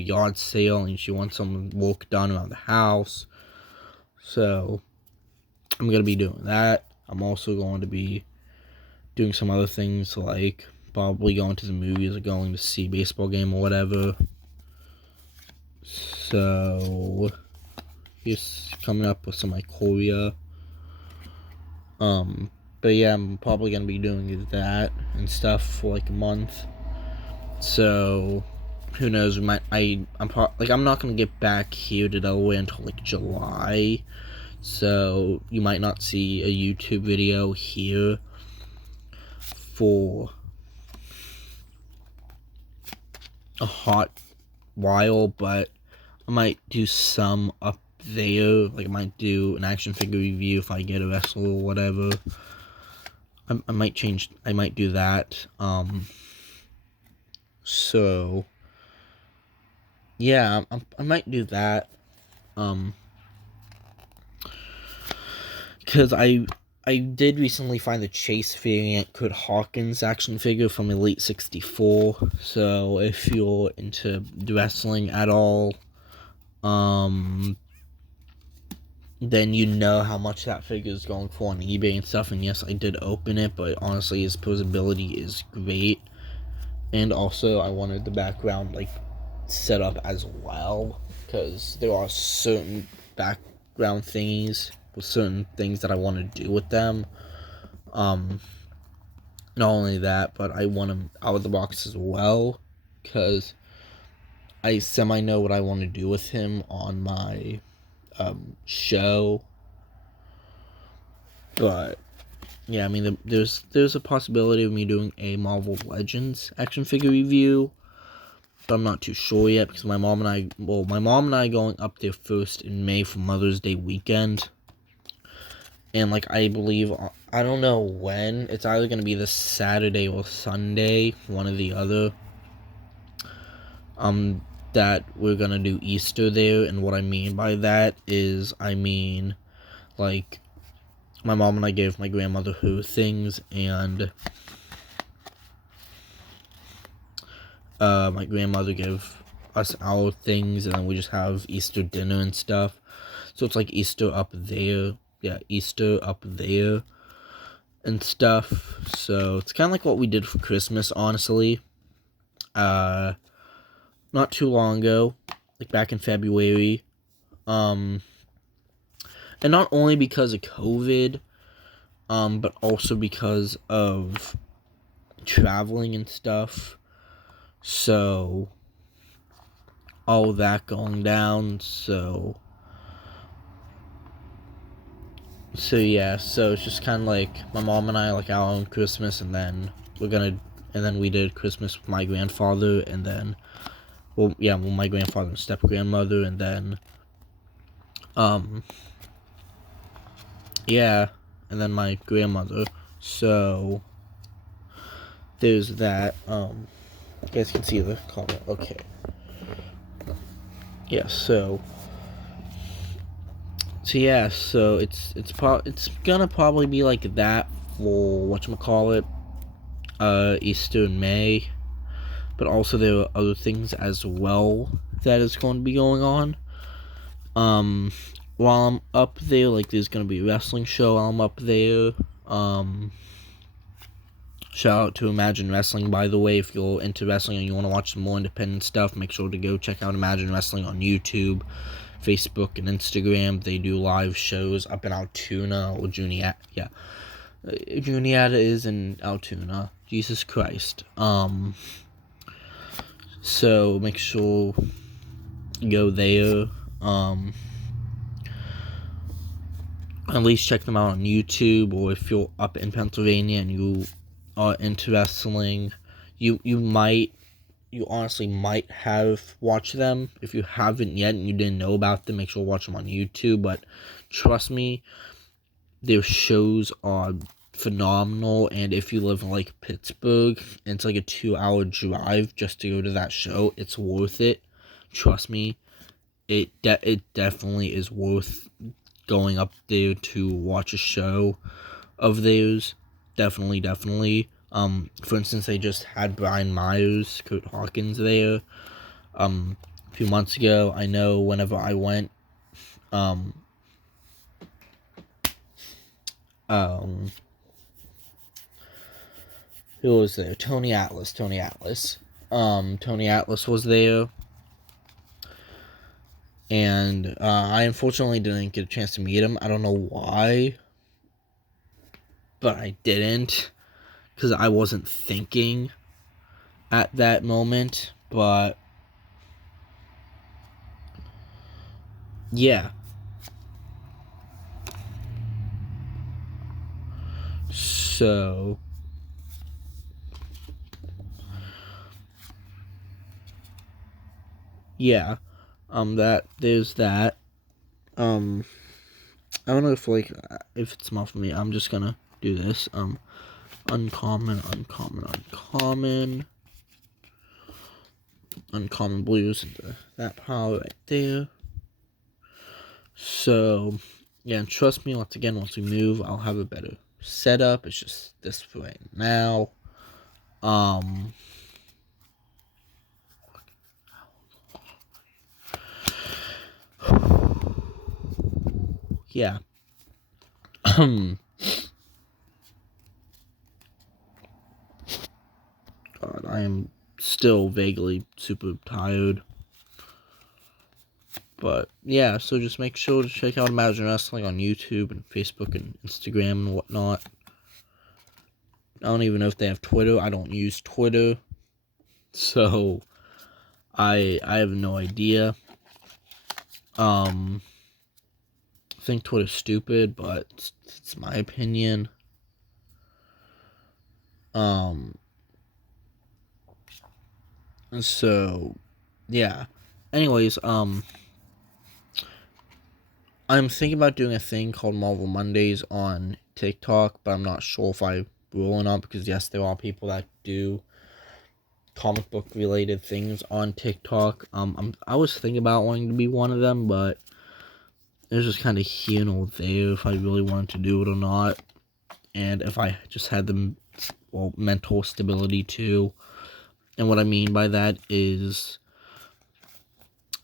yard sale and she wants some work done around the house. So I'm gonna be doing that. I'm also going to be doing some other things like probably going to the movies or going to see a baseball game or whatever. So he's coming up with some Korea. But yeah, I'm probably gonna be doing that and stuff for like a month. So who knows? I'm not gonna get back here to Delaware until like July. So you might not see a YouTube video here for a hot while, but I might do some up there. Like I might do an action figure review if I get a wrestler or whatever. I might do that. So yeah, I might do that. Because I did recently find the Chase variant Kurt Hawkins action figure from Elite 64. So if you're into wrestling at all, then you know how much that figure is going for on eBay and stuff. And yes, I did open it, but honestly, his posability is great. And also, I wanted the background like set up as well, because there are certain background thingies with certain things that I want to do with them. Not only that, but I want them out of the box as well, because I semi know what I want to do with him on my show. But yeah, I mean, there's a possibility of me doing a Marvel Legends action figure review, but I'm not too sure yet because my mom and I going up there first in May for Mother's Day weekend, and like I believe I don't know when, it's either gonna be this Saturday or Sunday, one or the other. That we're gonna do Easter there, and what I mean by that is like my mom and I gave my grandmother her things, and my grandmother gave us our things, and then we just have Easter dinner and stuff. So it's like Easter up there. Yeah, Easter up there and stuff. So it's kind of like what we did for Christmas, honestly. Not too long ago, like back in February. And not only because of COVID, but also because of traveling and stuff. So all that going down, so yeah, so it's just kind of like my mom and I like our own Christmas, and then we did Christmas with my grandfather, and then my grandfather and step grandmother, and then yeah, and then my grandmother. So there's that. You guys can see the comment. Okay. Yeah. So yeah. So it's gonna probably be like that for whatchamacallit, Easter in May. But also there are other things as well that is going to be going on. While I'm up there, like there's gonna be a wrestling show while I'm up there. Shout out to Imagine Wrestling, by the way. If you're into wrestling and you want to watch some more independent stuff, make sure to go check out Imagine Wrestling on YouTube, Facebook, and Instagram. They do live shows up in Altoona or Juniata. Yeah, Juniata is in Altoona. Jesus Christ. So make sure you go there. At least check them out on YouTube, or if you're up in Pennsylvania and you are into wrestling, you honestly might have watched them. If you haven't yet and you didn't know about them, make sure to watch them on YouTube. But trust me, their shows are phenomenal. And if you live in like Pittsburgh and it's like a 2-hour drive just to go to that show, it's worth it. Trust me, it definitely is worth going up there to watch a show of theirs. Definitely. For instance, they just had Brian Myers, Kurt Hawkins there, a few months ago. I know whenever I went, who was there? Tony Atlas. Tony Atlas was there. And I unfortunately didn't get a chance to meet him. I don't know why, but I didn't, because I wasn't thinking at that moment. But yeah. So yeah. There's that. I don't know if it's enough for me. I'm just gonna do this. Uncommon blues into that pile right there. So yeah, and trust me, once we move, I'll have a better setup. It's just this for right now. Yeah. God, I am still vaguely super tired. But yeah, so just make sure to check out Imagine Wrestling on YouTube and Facebook and Instagram and whatnot. I don't even know if they have Twitter. I don't use Twitter, so I have no idea. I think Twitter's stupid, but it's my opinion. So yeah. Anyways, I'm thinking about doing a thing called Marvel Mondays on TikTok, but I'm not sure if I will or not, because yes, there are people that do comic book related things on TikTok. I was thinking about wanting to be one of them, but it was just kind of here and there if I really wanted to do it or not, and if I just had the mental stability too. And what I mean by that is,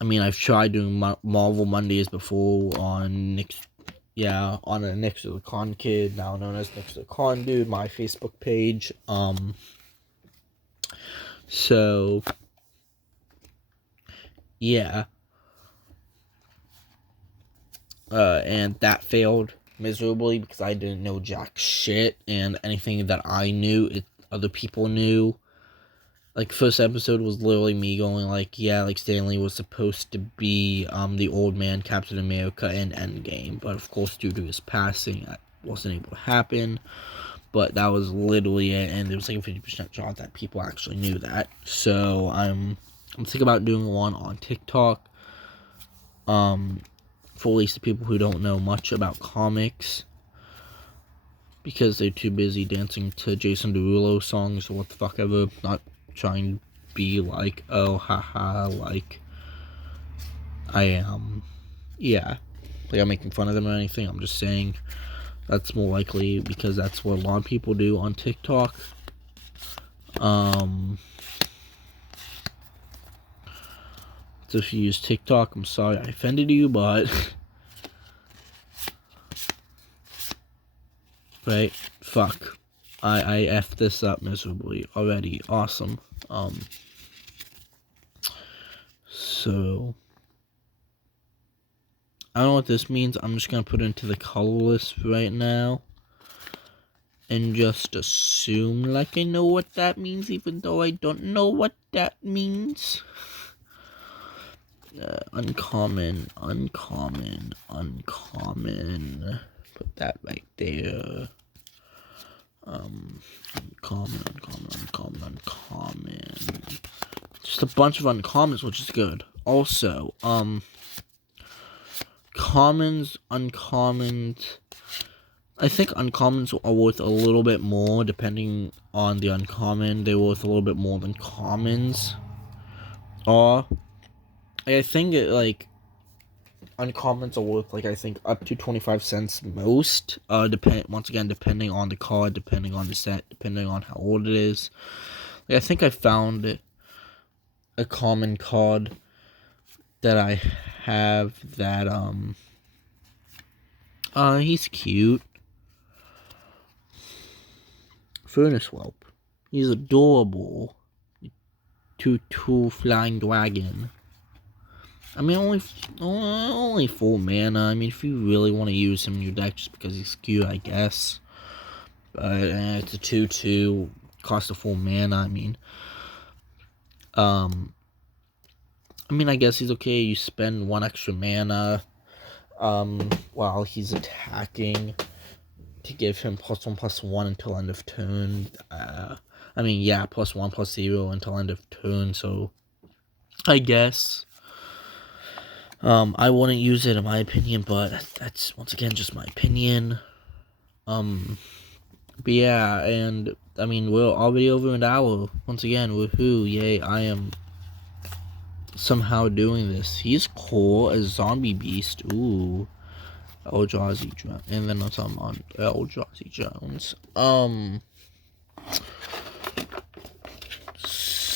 I've tried doing Marvel Mondays before on a Next to the Con Kid, now known as Next to the Con Dude, my Facebook page. So yeah. And that failed miserably because I didn't know jack shit, and anything that I knew, other people knew. Like, first episode was literally me going like, yeah, like Stanley was supposed to be the old man Captain America in Endgame, but of course due to his passing, that wasn't able to happen. But that was literally it, and there was like a 50% chance that people actually knew that. So I'm thinking about doing one on TikTok. For at least the people who don't know much about comics. because they're too busy dancing to Jason Derulo songs or what the fuck ever. Not trying to be like, oh, haha, like I am. Yeah. Like I'm making fun of them or anything. I'm just saying that's more likely because that's what a lot of people do on TikTok. So if you use TikTok, I'm sorry I offended you, but right, fuck. I effed this up miserably already. Awesome. So I don't know what this means. I'm just gonna put it into the color list right now and just assume like I know what that means, even though I don't know what that means. Uncommon. Put that right there. Uncommon. Just a bunch of uncommons, which is good. Also, commons, uncommons. I think uncommons are worth a little bit more, depending on the uncommon. They're worth a little bit more than commons are. I think it, like, uncommons are worth, like, I think up to 25 cents most. Once again, depending on the card, depending on the set, depending on how old it is. Like, I think I found a common card that I have that, he's cute. Furnace Whelp. He's adorable. Tutu Flying Dragon. I mean, only 4 mana. I mean, if you really want to use him in your deck just because he's cute, I guess. But it's a 2/2, cost of 4 mana. I mean, I guess he's okay. You spend 1 extra mana, while he's attacking to give him +1/+1 until end of turn. +1/+0 until end of turn. So, I guess. I wouldn't use it in my opinion, but that's once again just my opinion. But yeah, and I mean we're already over an hour. Once again, woohoo, yay! I am somehow doing this. He's cool, a zombie beast. Ooh, Eldrazi Jones, and then I'm on Eldrazi Jones.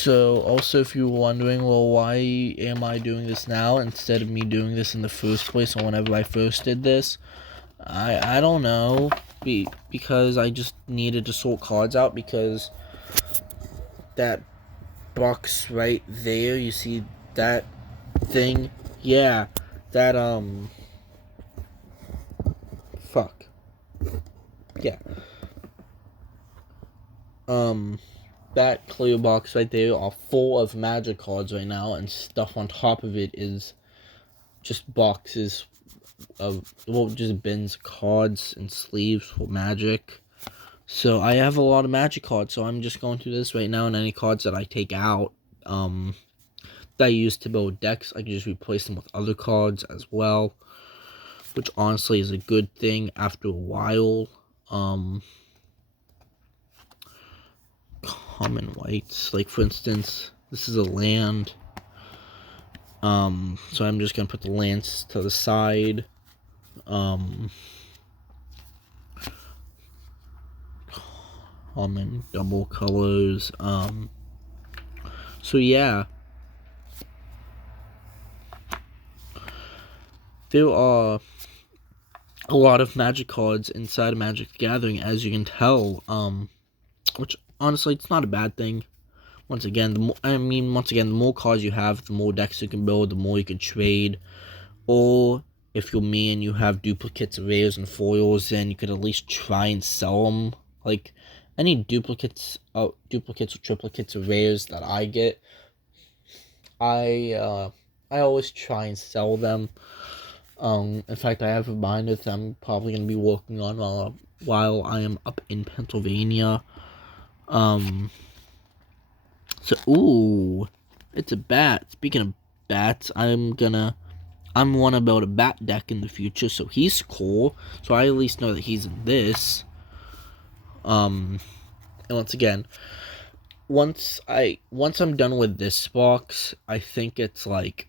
So, also, if you're wondering, well, why am I doing this now instead of me doing this in the first place or whenever I first did this? I don't know. Because I just needed to sort cards out because that box right there, you see that thing? Yeah, that, fuck. Yeah. That clear box right there are full of magic cards right now, and stuff on top of it is just boxes of, just bins, cards, and sleeves for magic. So I have a lot of magic cards, so I'm just going through this right now, and any cards that I take out, that I use to build decks, I can just replace them with other cards as well, which honestly is a good thing after a while. Common whites, like for instance, this is a land, so I'm just gonna put the lands to the side. Common double colors, so yeah, there are a lot of magic cards inside of Magic the Gathering, as you can tell, which honestly, it's not a bad thing. Once again, the more cards you have, the more decks you can build, the more you can trade. Or if you're me and you have duplicates of rares and foils, then you could at least try and sell them. Like any duplicates or triplicates of rares that I get, I always try and sell them. In fact, I have a binder that I'm probably gonna be working on while I am up in Pennsylvania. So, ooh, it's a bat. Speaking of bats, I'm wanna build a bat deck in the future, so he's cool. So I at least know that he's in this. And once again, once I'm done with this box, I think it's like,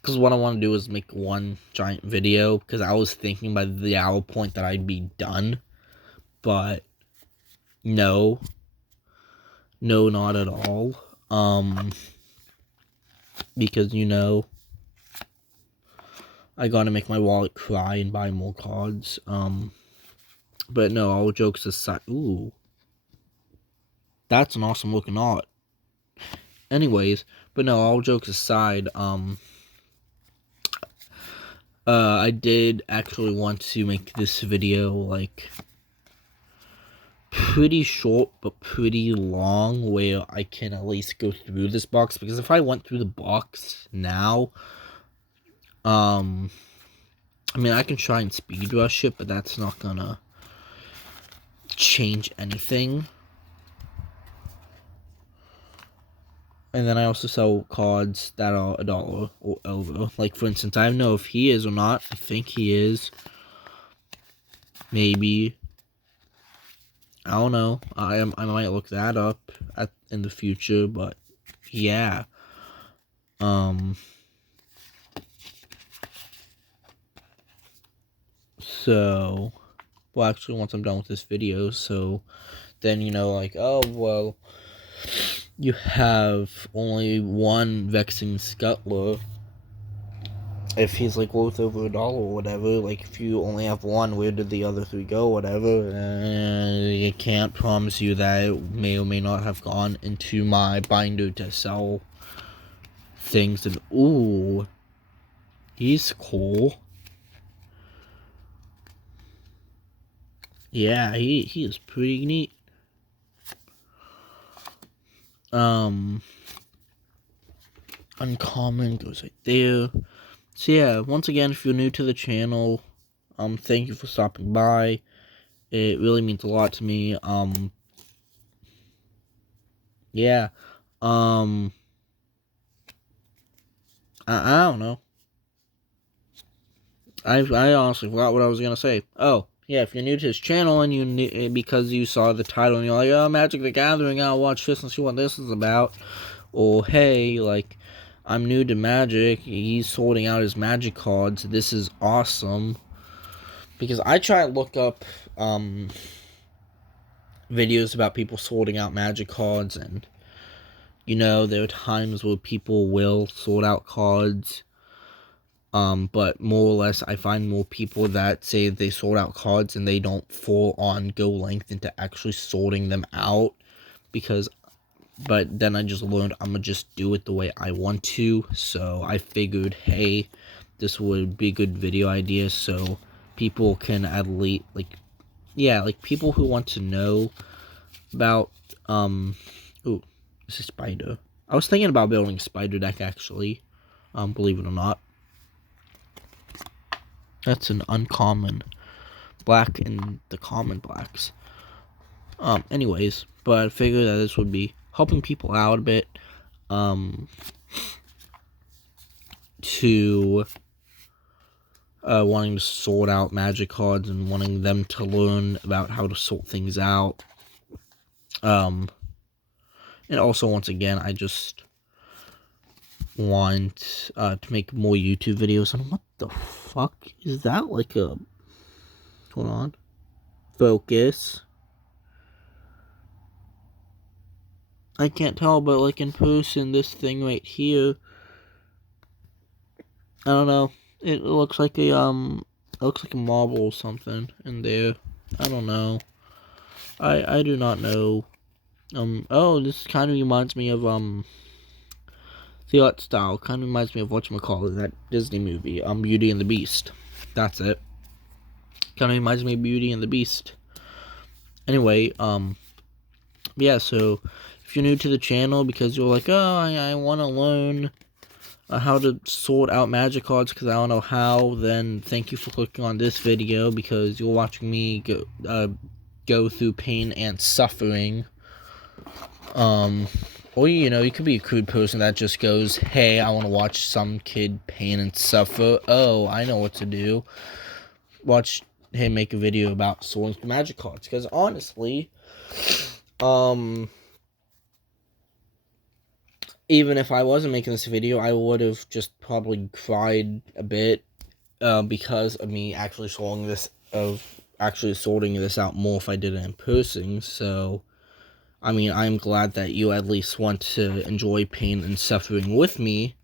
because what I want to do is make one giant video, because I was thinking by the hour point that I'd be done, but no, not at all. Because I gotta make my wallet cry and buy more cards. But no, all jokes aside, ooh, that's an awesome looking art. Anyways, but no, all jokes aside, I did actually want to make this video, like, pretty short, but pretty long, where I can at least go through this box, because if I went through the box now, I mean, I can try and speed rush it, but that's not gonna change anything. And then I also sell cards that are $1 or over. Like, for instance, I don't know if he is or not. I think he is. Maybe. I don't know. I might look that up in the future, but yeah. So, well, actually, once I'm done with this video, so then, like, oh, well, you have only one Vexing Scuttler. If he's, like, worth over $1 or whatever, like, if you only have one, where did the other 3 go, whatever, I can't promise you that it may or may not have gone into my binder to sell things. And ooh, he's cool. Yeah, he is pretty neat. Uncommon goes right there. So yeah, once again, if you're new to the channel, thank you for stopping by. It really means a lot to me. Yeah. I don't know. I honestly forgot what I was gonna say. Oh, yeah, if you're new to this channel and because you saw the title and you're like, oh, Magic the Gathering, I'll watch this and see what this is about. Or, hey, like, I'm new to Magic, he's sorting out his Magic cards, this is awesome. Because I try to look up, videos about people sorting out Magic cards, and, there are times where people will sort out cards, but more or less, I find more people that say they sort out cards and they don't full on go length into actually sorting them out, but then I just learned I'm gonna just do it the way I want to, so I figured, hey, this would be a good video idea, so people can at least, like, people who want to know about, ooh, this is spider. I was thinking about building a spider deck, actually, believe it or not. That's an uncommon black in the common blacks. Anyways, but I figured that this would be helping people out a bit, to, wanting to sort out Magic cards and wanting them to learn about how to sort things out. And also, once again, I just want, to make more YouTube videos. And what the fuck is that? Like a, hold on, focus. I can't tell, but like in person, this thing right here, I don't know. It looks like a marble or something in there. I don't know. I do not know. Oh, this kind of reminds me of the art style. Kind of reminds me of whatchamacallit, that Disney movie, Beauty and the Beast. That's it. Kind of reminds me of Beauty and the Beast. Anyway, yeah. So if you're new to the channel because you're like, oh, I want to learn how to sort out Magic cards because I don't know how, then thank you for clicking on this video because you're watching me go through pain and suffering. Or, you could be a crude person that just goes, hey, I want to watch some kid pain and suffer. Oh, I know what to do. Watch hey, make a video about sorting through magic cards. Because honestly, even if I wasn't making this video, I would have just probably cried a bit because of me actually sorting this out more if I did it in person. So, I mean, I'm glad that you at least want to enjoy pain and suffering with me.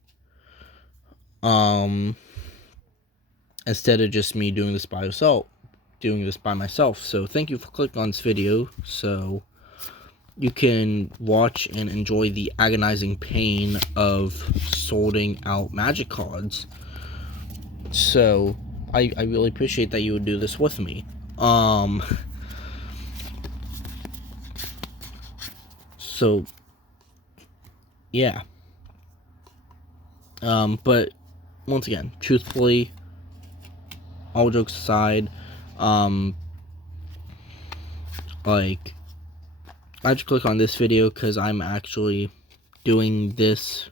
Instead of just me doing this by myself. So thank you for clicking on this video so you can watch and enjoy the agonizing pain of sorting out magic cards. So I really appreciate that you would do this with me. So yeah. But once again, truthfully, all jokes aside, like, I just click on this video because I'm actually doing this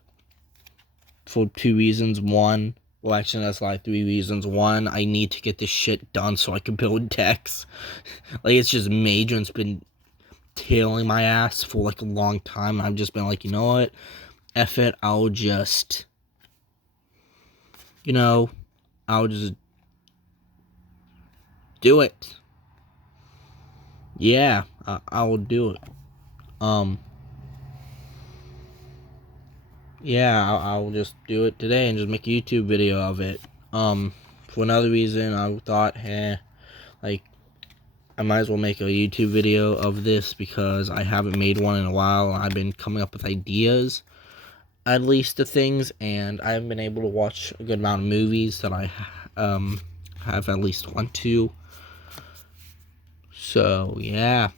for 2 reasons. One, well, actually, that's like 3 reasons. One, I need to get this shit done so I can build decks. Like, it's just major and it's been tailing my ass for like a long time. I've just been like, you know what? F it, I'll just do it. Yeah, I'll do it. Yeah, I'll just do it today and just make a YouTube video of it. For another reason, I thought, like, I might as well make a YouTube video of this because I haven't made one in a while. I've been coming up with ideas, at least, to things, and I haven't been able to watch a good amount of movies that I, have at least want to. So, yeah.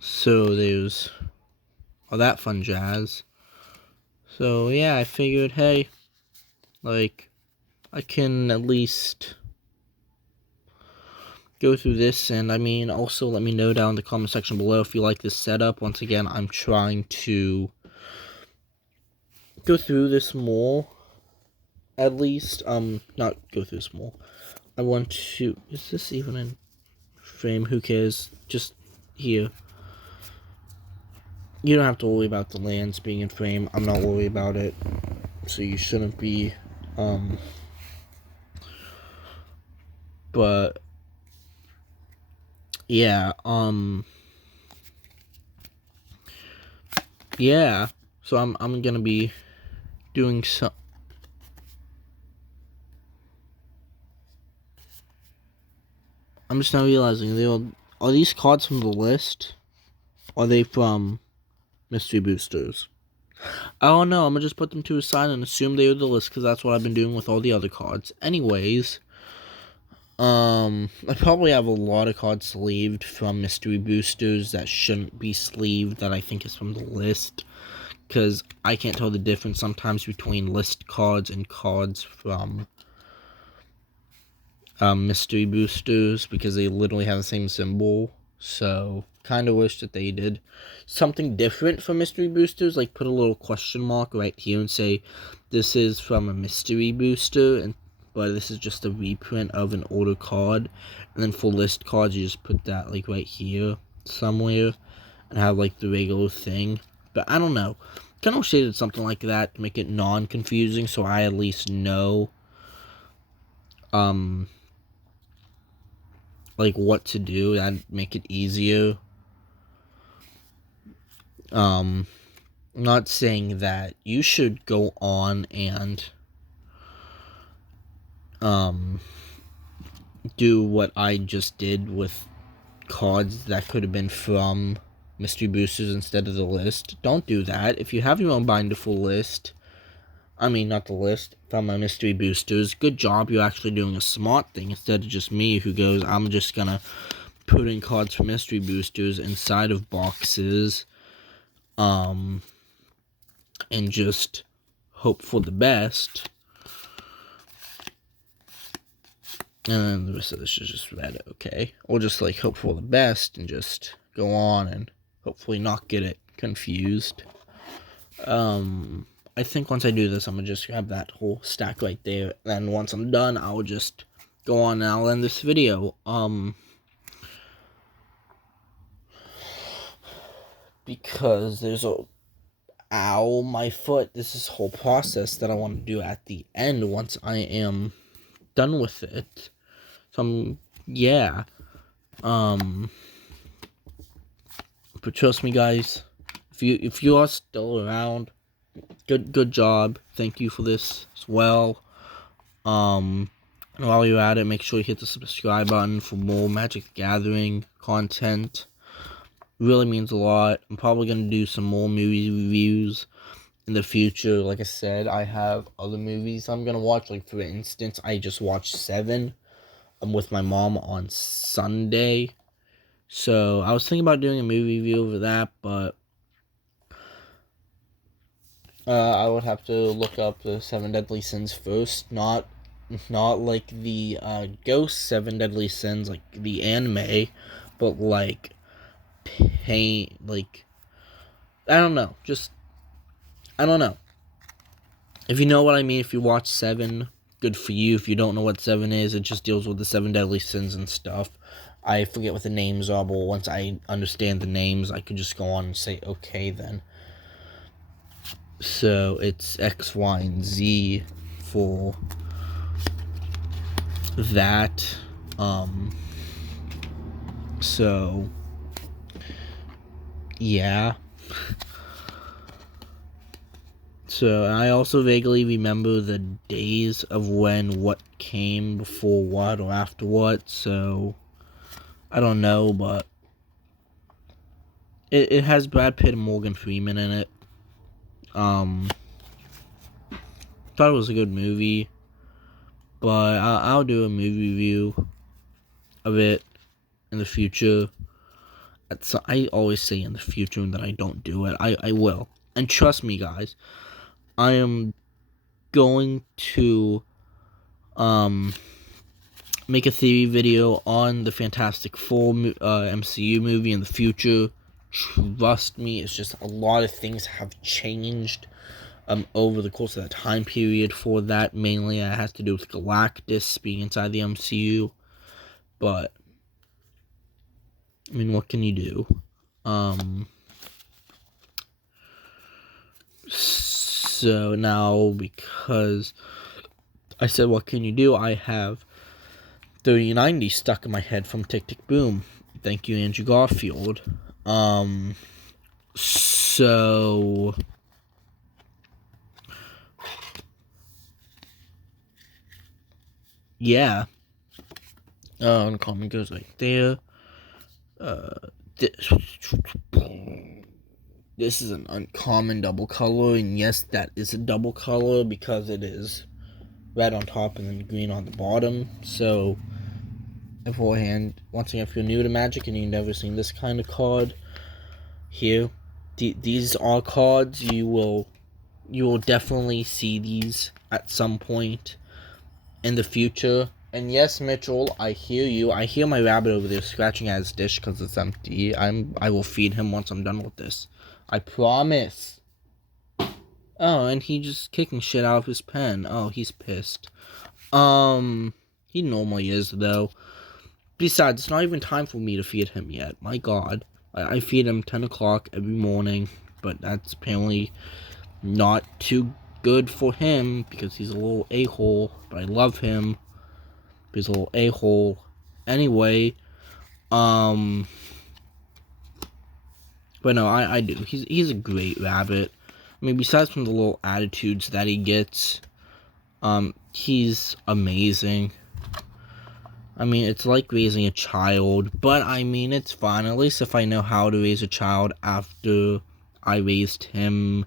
So there's all that fun jazz. So, yeah, I figured, hey, like, I can at least go through this, and I mean, also let me know down in the comment section below if you like this setup. Once again, I'm trying to go through this more, at least, not go through this more. I want to, is this even in frame? Who cares? Just here. You don't have to worry about the lands being in frame. I'm not worried about it, so you shouldn't be, but yeah, yeah, so I'm gonna be doing some. I'm just now realizing, are these cards from the list? Or are they from mystery boosters? I don't know. I'm gonna just put them to a side and assume they are the list because that's what I've been doing with all the other cards. Anyways, I probably have a lot of cards sleeved from mystery boosters that shouldn't be sleeved that I think is from the list, because I can't tell the difference sometimes between list cards and cards from mystery boosters because they literally have the same symbol. So kind of wish that they did something different for mystery boosters, like put a little question mark right here and say this is from a mystery booster, but this is just a reprint of an older card. And then for list cards, you just put that like right here somewhere and have like the regular thing. But I don't know, kind of shaded something like that to make it non-confusing, so I at least know like what to do. That'd make it easier. Not saying that you should go on and do what I just did with cards that could have been from mystery boosters instead of the list. Don't do that. If you have your own binder full list, I mean, not the list, from my mystery boosters, good job. You're actually doing a smart thing instead of just me who goes, I'm just gonna put in cards for mystery boosters inside of boxes, and just hope for the best. And then the rest of this is just red, okay? Or just like hope for the best and just go on and hopefully not get it confused. I think once I do this, I'm gonna just grab that whole stack right there. Then once I'm done, I'll just go on and I'll end this video. Because there's a ow, my foot. This is a whole process that I want to do at the end once I am done with it. So yeah. But trust me, guys. If you are still around, good job. Thank you for this as well. And while you're at it, make sure you hit the subscribe button for more Magic the Gathering content. Really means a lot. I'm probably gonna do some more movie reviews in the future. Like I said, I have other movies I'm gonna watch. Like for instance, I just watched Seven. With my mom on Sunday. So I was thinking about doing a movie review over that, but I would have to look up the Seven Deadly Sins first, not like the Ghost Seven Deadly Sins, like the anime, but like pain, like I don't know, I don't know. If you know what I mean, if you watch Seven, good for you. If you don't know what Seven is, it just deals with the Seven Deadly Sins and stuff. I forget what the names are, but once I understand the names, I could just go on and say, okay, then. So, it's X, Y, and Z for that. So, yeah. So, I also vaguely remember the days of when what came before what or after what, so I don't know, but it has Brad Pitt and Morgan Freeman in it. Thought it was a good movie, but I'll do a movie review of it in the future. I always say in the future that I don't do it. I will. And trust me, guys, I am going to make a theory video on the Fantastic Four MCU movie in the future. Trust me, it's just a lot of things have changed over the course of that time period for that. Mainly it has to do with Galactus being inside the MCU. But I mean, what can you do? So now, because I said what can you do, I have 3090 stuck in my head from Tick Tick Boom. Thank you, Andrew Garfield. So yeah. Uncommon goes right there. This is an uncommon double color, and yes, that is a double color because it is red on top and then green on the bottom. So, beforehand, once again, if you're new to Magic and you've never seen this kind of card, here, these are cards you will definitely see these at some point in the future. And yes, Mitchell, I hear you. I hear my rabbit over there scratching at his dish because it's empty. I will feed him once I'm done with this. I promise. Oh, and he just kicking shit out of his pen. Oh, he's pissed. He normally is, though. Besides, it's not even time for me to feed him yet. My God. I feed him 10 o'clock every morning, but that's apparently not too good for him because he's a little a-hole, but I love him. He's a little a-hole. Anyway, but no, I do. He's a great rabbit. I mean, besides from the little attitudes that he gets, he's amazing. I mean, it's like raising a child, but I mean, it's fun. At least if I know how to raise a child after I raised him,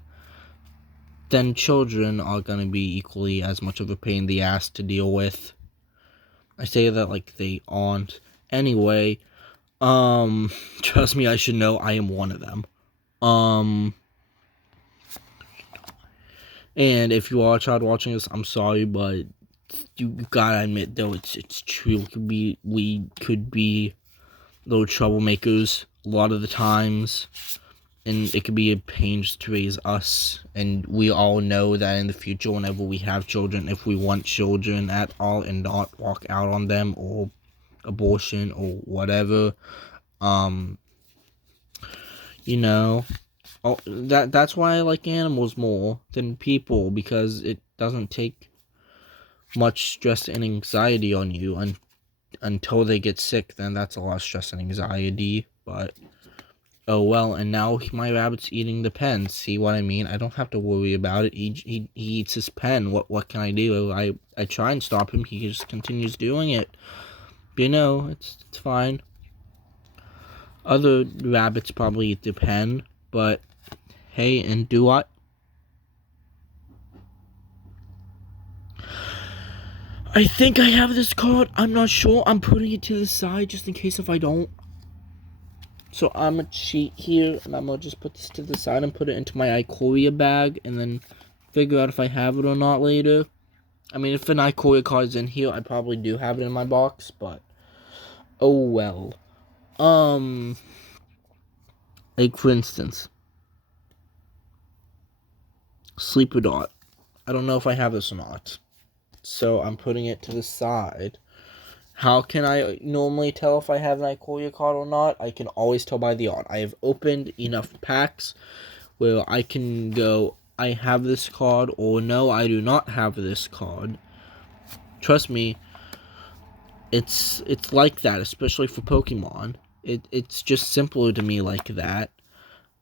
then children are gonna be equally as much of a pain in the ass to deal with. I say that like they aren't. Anyway, trust me, I should know I am one of them. And if you are a child watching this, I'm sorry, but you gotta admit, though, it's true. We could be little troublemakers a lot of the times. and it could be a pain just to raise us. And we all know that in the future, whenever we have children, if we want children at all and not walk out on them or abortion or whatever, you know, that's why I like animals more than people, because it doesn't take much stress and anxiety on you until they get sick. Then that's a lot of stress and anxiety. But oh well. And now my rabbit's eating the pen. See what I mean? I don't have to worry about it. He eats his pen. What can I do? I try and stop him. He just continues doing it. But, you know, it's fine. Other rabbits probably eat the pen, but hey, and do what? I think I have this card. I'm not sure. I'm putting it to the side just in case if I don't. So I'm gonna cheat here, and I'm gonna just put this to the side and put it into my Ikoria bag, and then figure out if I have it or not later. I mean, if an Ikoria card is in here, I probably do have it in my box, but oh well. Like for instance, Sleeper Dot. I don't know if I have this or not, so I'm putting it to the side. How can I normally tell if I have an Ikoria card or not? I can always tell by the art. I have opened enough packs where I can go, I have this card, or no, I do not have this card. Trust me, it's like that, especially for Pokemon. It's just simpler to me like that.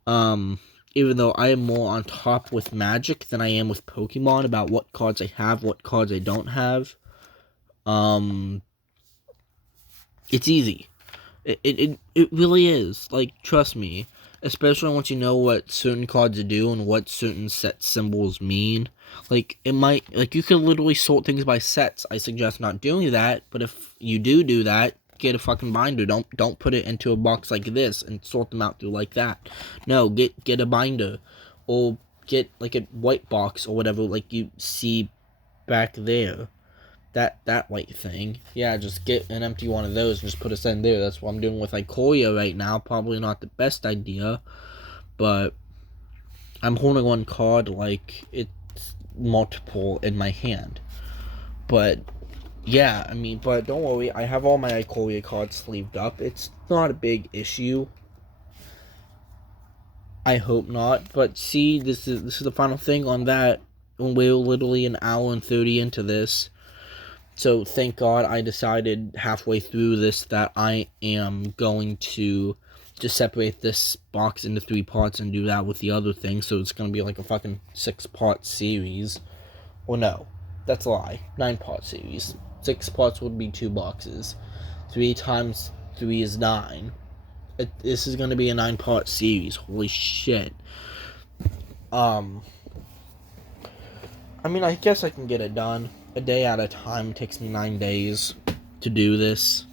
Even though I am more on top with Magic than I am with Pokemon about what cards I have, what cards I don't have. It's easy. It really is. Like, trust me. Especially once you know what certain cards do and what certain set symbols mean. Like, it might... Like, you could literally sort things by sets. I suggest not doing that. But if you do that, get a fucking binder. Don't put it into a box like this and sort them out through like that. No, get a binder. Or get, like, a white box or whatever, like you see back there. That white thing. Yeah, just get an empty one of those and just put a set in there. That's what I'm doing with Ikoria right now. Probably not the best idea, but I'm holding one card like it's multiple in my hand. But yeah, I mean, but don't worry, I have all my Ikoria cards sleeved up. It's not a big issue. I hope not. But see, this is the final thing on that. We're literally an hour and 30 into this. So, thank God I decided halfway through this that I am going to just separate this box into 3 parts and do that with the other thing. So, it's going to be like a fucking 6-part series. Or no, that's a lie. 9-part series. 6 parts would be 2 boxes. 3 times 3 is 9. This is going to be a 9-part series. Holy shit. I mean, I guess I can get it done. A day at a time. It takes me 9 days to do this.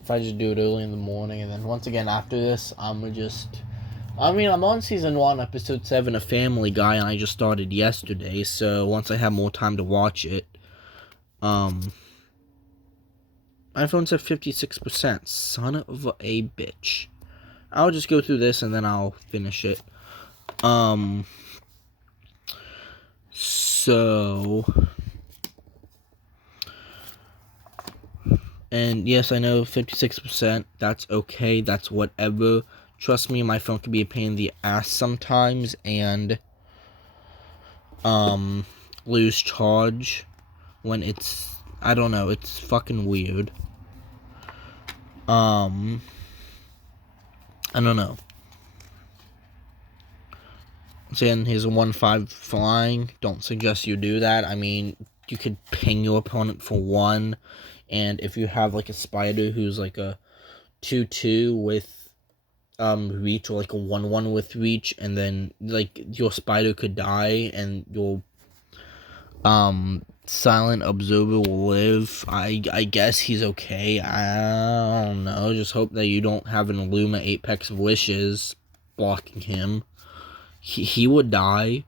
If I just do it early in the morning, and then once again after this, I'm on season 1, episode 7 of Family Guy, and I just started yesterday, so once I have more time to watch it, my phone's at 56%, son of a bitch. I'll just go through this, and then I'll finish it. So... And yes, I know 56%, that's okay, that's whatever. Trust me, my phone can be a pain in the ass sometimes, and, lose charge when it's, I don't know, it's fucking weird. I don't know. Saying here's a 1-5 flying, don't suggest you do that. I mean, you could ping your opponent for 1, and if you have like a spider who's like a 2-2 with reach, or like a 1-1 with reach, and then like your spider could die and your silent observer will live, I guess he's okay. I don't know, just hope that you don't have an Illuma Apex of Wishes blocking him. He would die.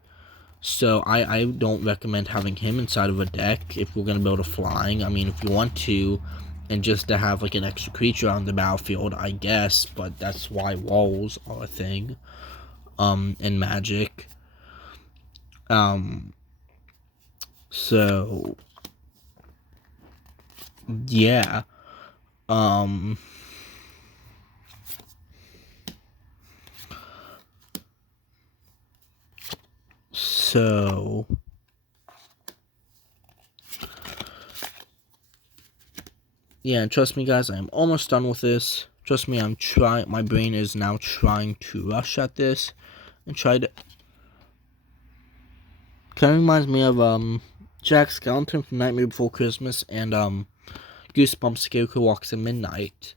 So I don't recommend having him inside of a deck if we're going to build a flying. I mean, if you want to, and just to have like an extra creature on the battlefield, I guess, but that's why walls are a thing. in Magic. So yeah. So yeah, trust me guys, I'm almost done with this. Trust me, my brain is now trying to rush at this and try to. Kind of reminds me of Jack Skellington from Nightmare Before Christmas and Goosebumps Scarecrow Walks at Midnight.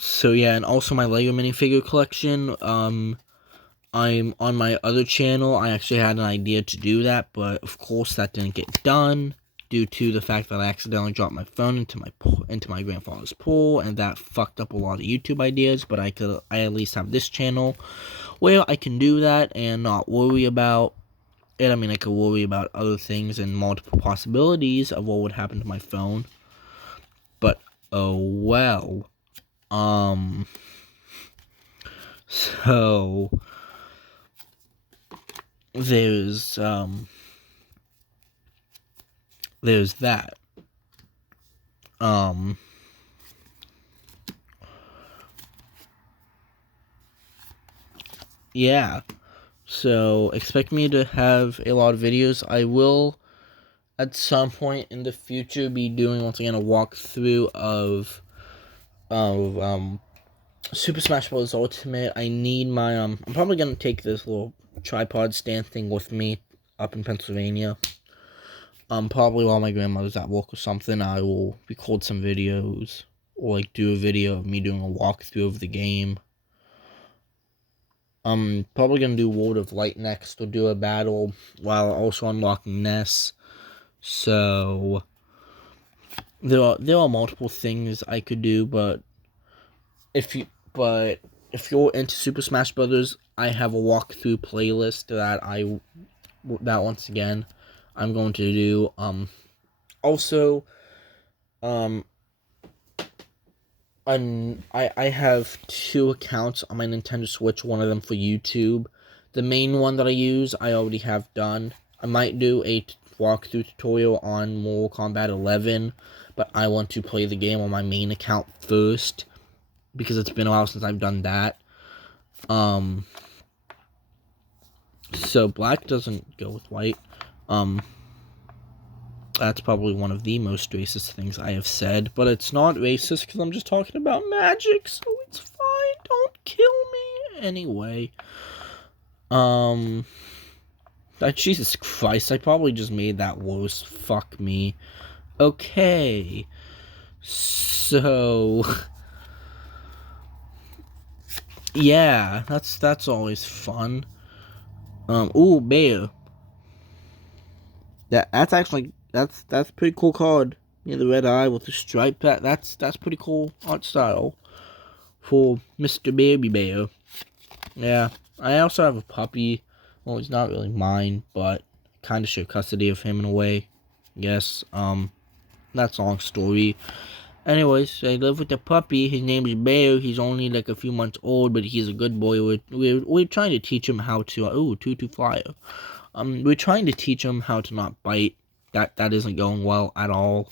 So yeah, and also my Lego minifigure collection. I'm on my other channel. I actually had an idea to do that, but of course that didn't get done due to the fact that I accidentally dropped my phone into my grandfather's pool, and that fucked up a lot of YouTube ideas. But I at least have this channel where I can do that and not worry about it. I mean, I could worry about other things and multiple possibilities of what would happen to my phone. But oh well. So there's that. Yeah. So expect me to have a lot of videos. I will at some point in the future be doing once again a walkthrough of Super Smash Bros. Ultimate. I need my I'm probably gonna take this little tripod stand thing with me up in Pennsylvania. Probably while my grandmother's at work or something, I will record some videos or like do a video of me doing a walkthrough of the game. I'm probably gonna do World of Light next or do a battle while also unlocking Ness. So there are multiple things I could do, but if you're into Super Smash Brothers, I have a walkthrough playlist that once again I'm going to do. Also, I have 2 accounts on my Nintendo Switch, one of them for YouTube. The main one that I use, I already have done. I might do a walkthrough tutorial on Mortal Kombat 11, but I want to play the game on my main account first, because it's been a while since I've done that. So black doesn't go with white. That's probably one of the most racist things I have said, but it's not racist because I'm just talking about magic, so it's fine. Don't kill me. Anyway, Jesus Christ, I probably just made that worse. Fuck me. Okay, so yeah, that's always fun. Ooh, bear. That's pretty cool card. Yeah, the red eye with the stripe. That's pretty cool art style for Mr. Baby Bear. Yeah, I also have a puppy. Well, he's not really mine, but kind of share custody of him in a way. Yes. That's a long story. Anyways, I live with a puppy. His name is Bear. He's only like a few months old, but he's a good boy. We're trying to teach him how to. Tutu flyer. We're trying to teach him how to not bite. That isn't going well at all.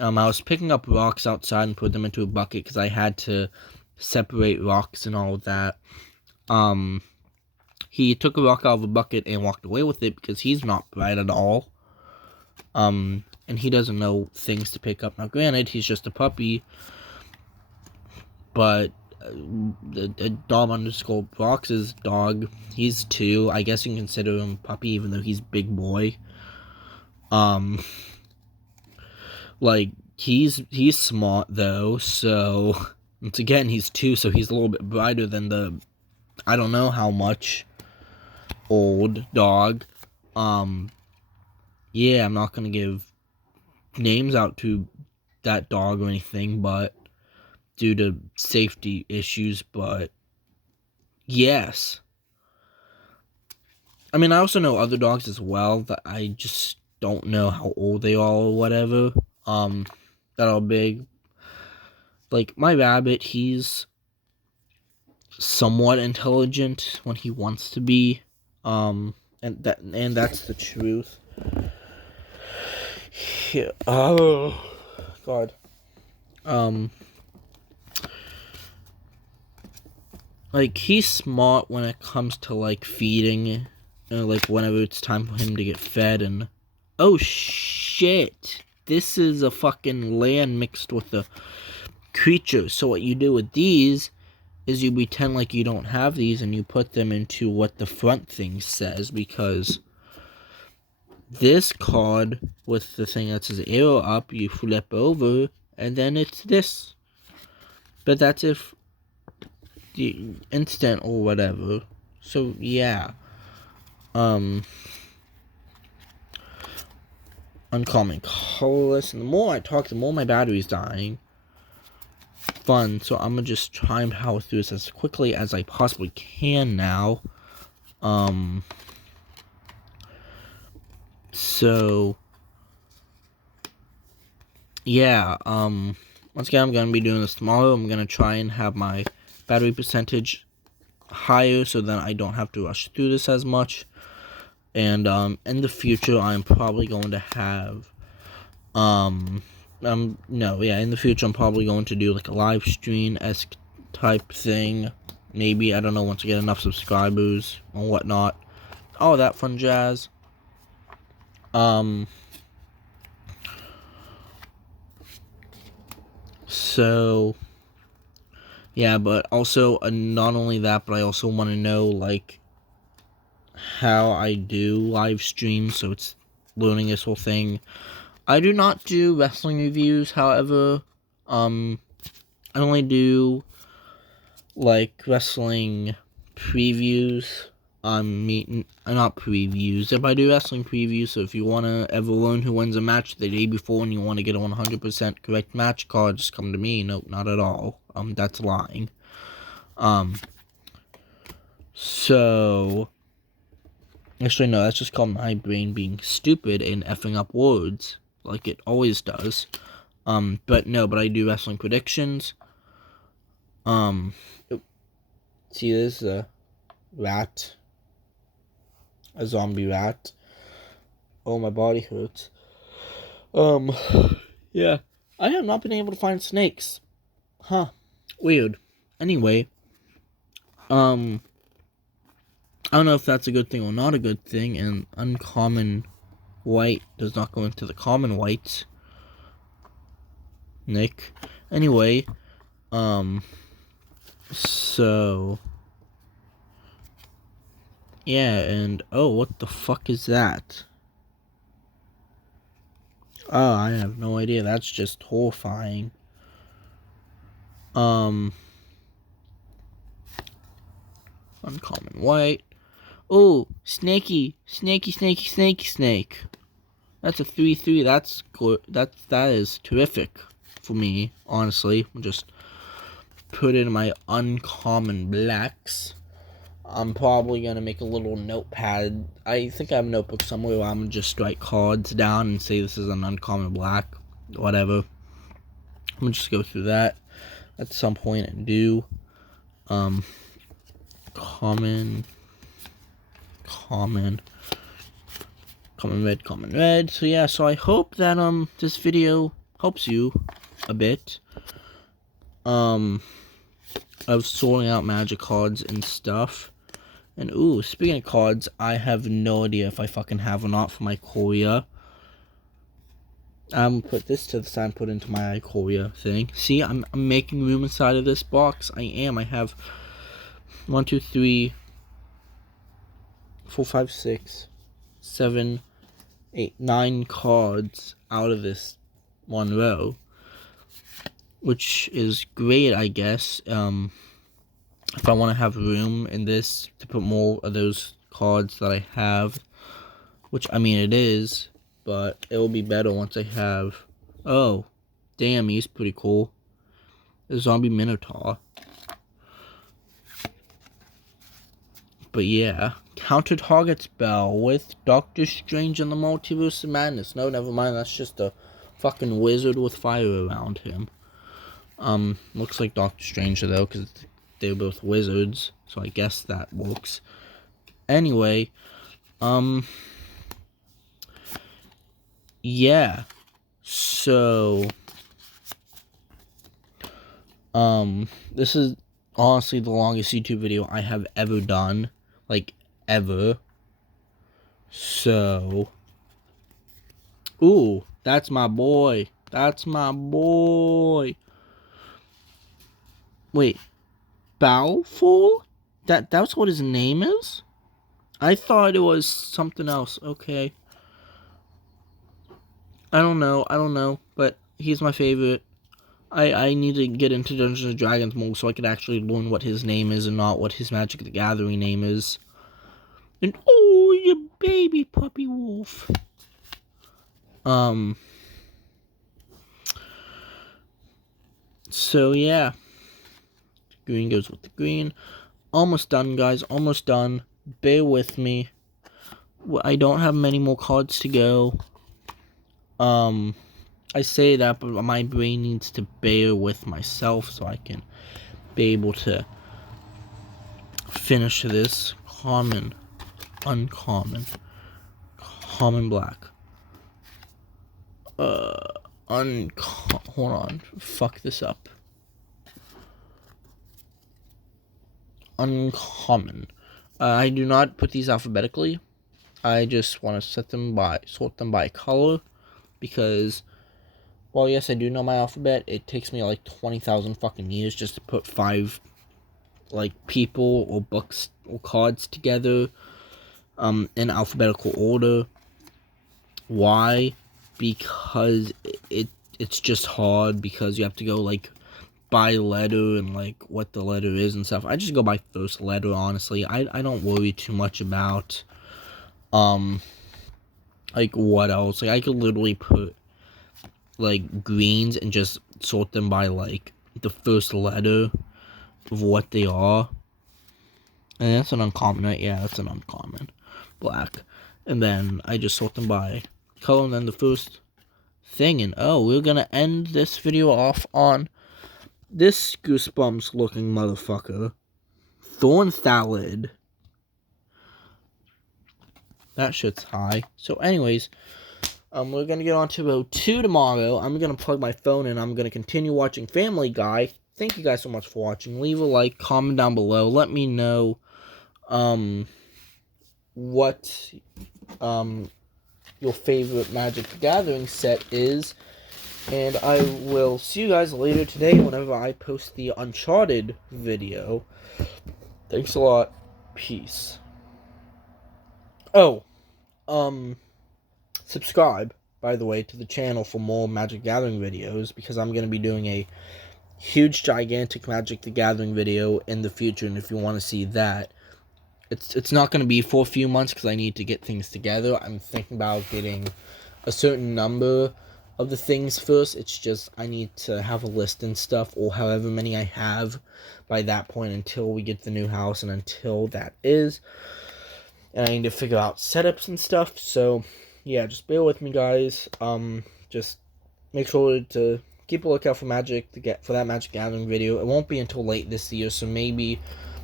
I was picking up rocks outside and put them into a bucket because I had to separate rocks and all of that. He took a rock out of a bucket and walked away with it because he's not bright at all. And he doesn't know things to pick up. Now, granted, he's just a puppy, but the dog underscore Brox's dog, he's 2. I guess you can consider him a puppy, even though he's big boy. Like, he's smart, though, so, once again, he's 2, so he's a little bit brighter than the, I don't know how much, old dog. Yeah, I'm not gonna give names out to that dog or anything, but due to safety issues, but yes. I mean, I also know other dogs as well that I just don't know how old they are or whatever, that are big. like, my rabbit, he's somewhat intelligent when he wants to be, and that's the truth. Yeah. Oh God. Like, he's smart when it comes to, like, feeding, like, whenever it's time for him to get fed. And oh shit, this is a fucking land mixed with a creature. So what you do with these is you pretend like you don't have these, and you put them into what the front thing says, because this card with the thing that says arrow up, you flip over, and then it's this. But that's if the instant or whatever. So yeah. Uncommon, colorless, and the more I talk, the more my battery's dying. Fun, so I'm gonna just try and power through this as quickly as I possibly can now. So yeah, once again, I'm gonna be doing this tomorrow. I'm gonna try and have my battery percentage higher so that I don't have to rush through this as much. And in the future, I'm probably going to have in the future, I'm probably going to do like a live stream-esque type thing. Maybe, I don't know, once I get enough subscribers or whatnot. All that fun jazz. So, yeah, but also, not only that, but I also want to know, like, how I do live streams, so it's learning this whole thing. I do not do wrestling reviews, however, I only do, like, wrestling previews. Not previews. If I do wrestling previews, so if you want to ever learn who wins a match the day before and you want to get a 100% correct match card, just come to me. Nope, not at all. That's lying. So, actually, no, that's just called my brain being stupid and effing up words, like it always does. But I do wrestling predictions. See, there's a rat. A zombie rat. Oh, my body hurts. Yeah. I have not been able to find snakes. Huh. Weird. Anyway, I don't know if that's a good thing or not a good thing, and uncommon white does not go into the common whites. Nick. Anyway, so yeah, and oh, what the fuck is that? Oh, I have no idea. That's just horrifying. Uncommon white. Oh, snakey, snake. That's a 3/3. That's good. That is terrific for me, honestly. I'll just put it in my uncommon blacks. I'm probably gonna make a little notepad. I think I have a notebook somewhere where I'm gonna just write cards down and say this is an uncommon black, whatever. I'm gonna just go through that at some point and do common red. So yeah, so I hope that this video helps you a bit of sorting out magic cards and stuff. And ooh, speaking of cards, I have no idea if I fucking have or not for my Korea. I'm gonna put this to the side and put into my Korea thing. See, I'm making room inside of this box. I have 1, 2, 3, 4, 5, 6, 7, 8, 9 cards out of this one row, which is great, I guess. If I want to have room in this to put more of those cards that I have, which, I mean, it is, but it will be better once I have, oh, damn, he's pretty cool, the Zombie Minotaur. But yeah, Counter Target spell with Doctor Strange and the Multiverse of Madness. No, never mind, that's just a fucking wizard with fire around him. Looks like Doctor Strange though, because they're both wizards, so I guess that works. Anyway, yeah. So, this is honestly the longest YouTube video I have ever done, like, ever. So, ooh, that's my boy. That's my boy. Wait, Balfour? That's what his name is? I thought it was something else. Okay. I don't know, but he's my favorite. I need to get into Dungeons and Dragons more so I could actually learn what his name is and not what his Magic the Gathering name is. And oh, your baby puppy wolf. So yeah. Green goes with the green. Almost done, guys. Almost done. Bear with me. I don't have many more cards to go. I say that, but my brain needs to bear with myself so I can be able to finish this. Common, uncommon, common black. Hold on. Fuck this up. Uncommon. I do not put these alphabetically. I just want to sort them by color, because, well, yes, I do know my alphabet. It takes me like 20,000 fucking years just to put 5, like, people or books or cards together, in alphabetical order. Why? Because it's just hard, because you have to go, like, by letter and, like, what the letter is and stuff. I just go by first letter, honestly. I don't worry too much about, like, what else. Like, I could literally put, like, greens and just sort them by, like, the first letter of what they are. And that's an uncommon, right? Yeah, that's an uncommon. Black. And then I just sort them by color, and then the first thing. And oh, we're gonna end this video off on this goosebumps looking motherfucker. Thorn Thallid. That shit's high. So anyways, we're gonna get on to row 2 tomorrow. I'm gonna plug my phone and I'm gonna continue watching Family Guy. Thank you guys so much for watching. Leave a like, comment down below. Let me know what your favorite Magic the Gathering set is. And I will see you guys later today whenever I post the Uncharted video. Thanks a lot. Peace. Oh, subscribe, by the way, to the channel for more Magic Gathering videos, because I'm going to be doing a huge, gigantic Magic the Gathering video in the future, and if you want to see that, it's not going to be for a few months, because I need to get things together. I'm thinking about getting a certain number of the things first. It's just I need to have a list and stuff, or however many I have by that point, until we get the new house and until that is. And I need to figure out setups and stuff. So yeah, just bear with me, guys. Just make sure to keep a lookout for for that Magic Gathering video. It won't be until late this year, so maybe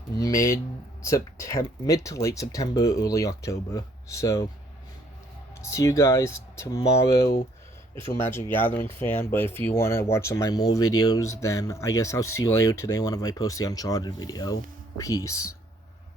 mid to late September, early October. So see you guys tomorrow if you're a Magic Gathering fan. But if you want to watch some of my more videos, then I guess I'll see you later today whenever I post the Uncharted video. Peace.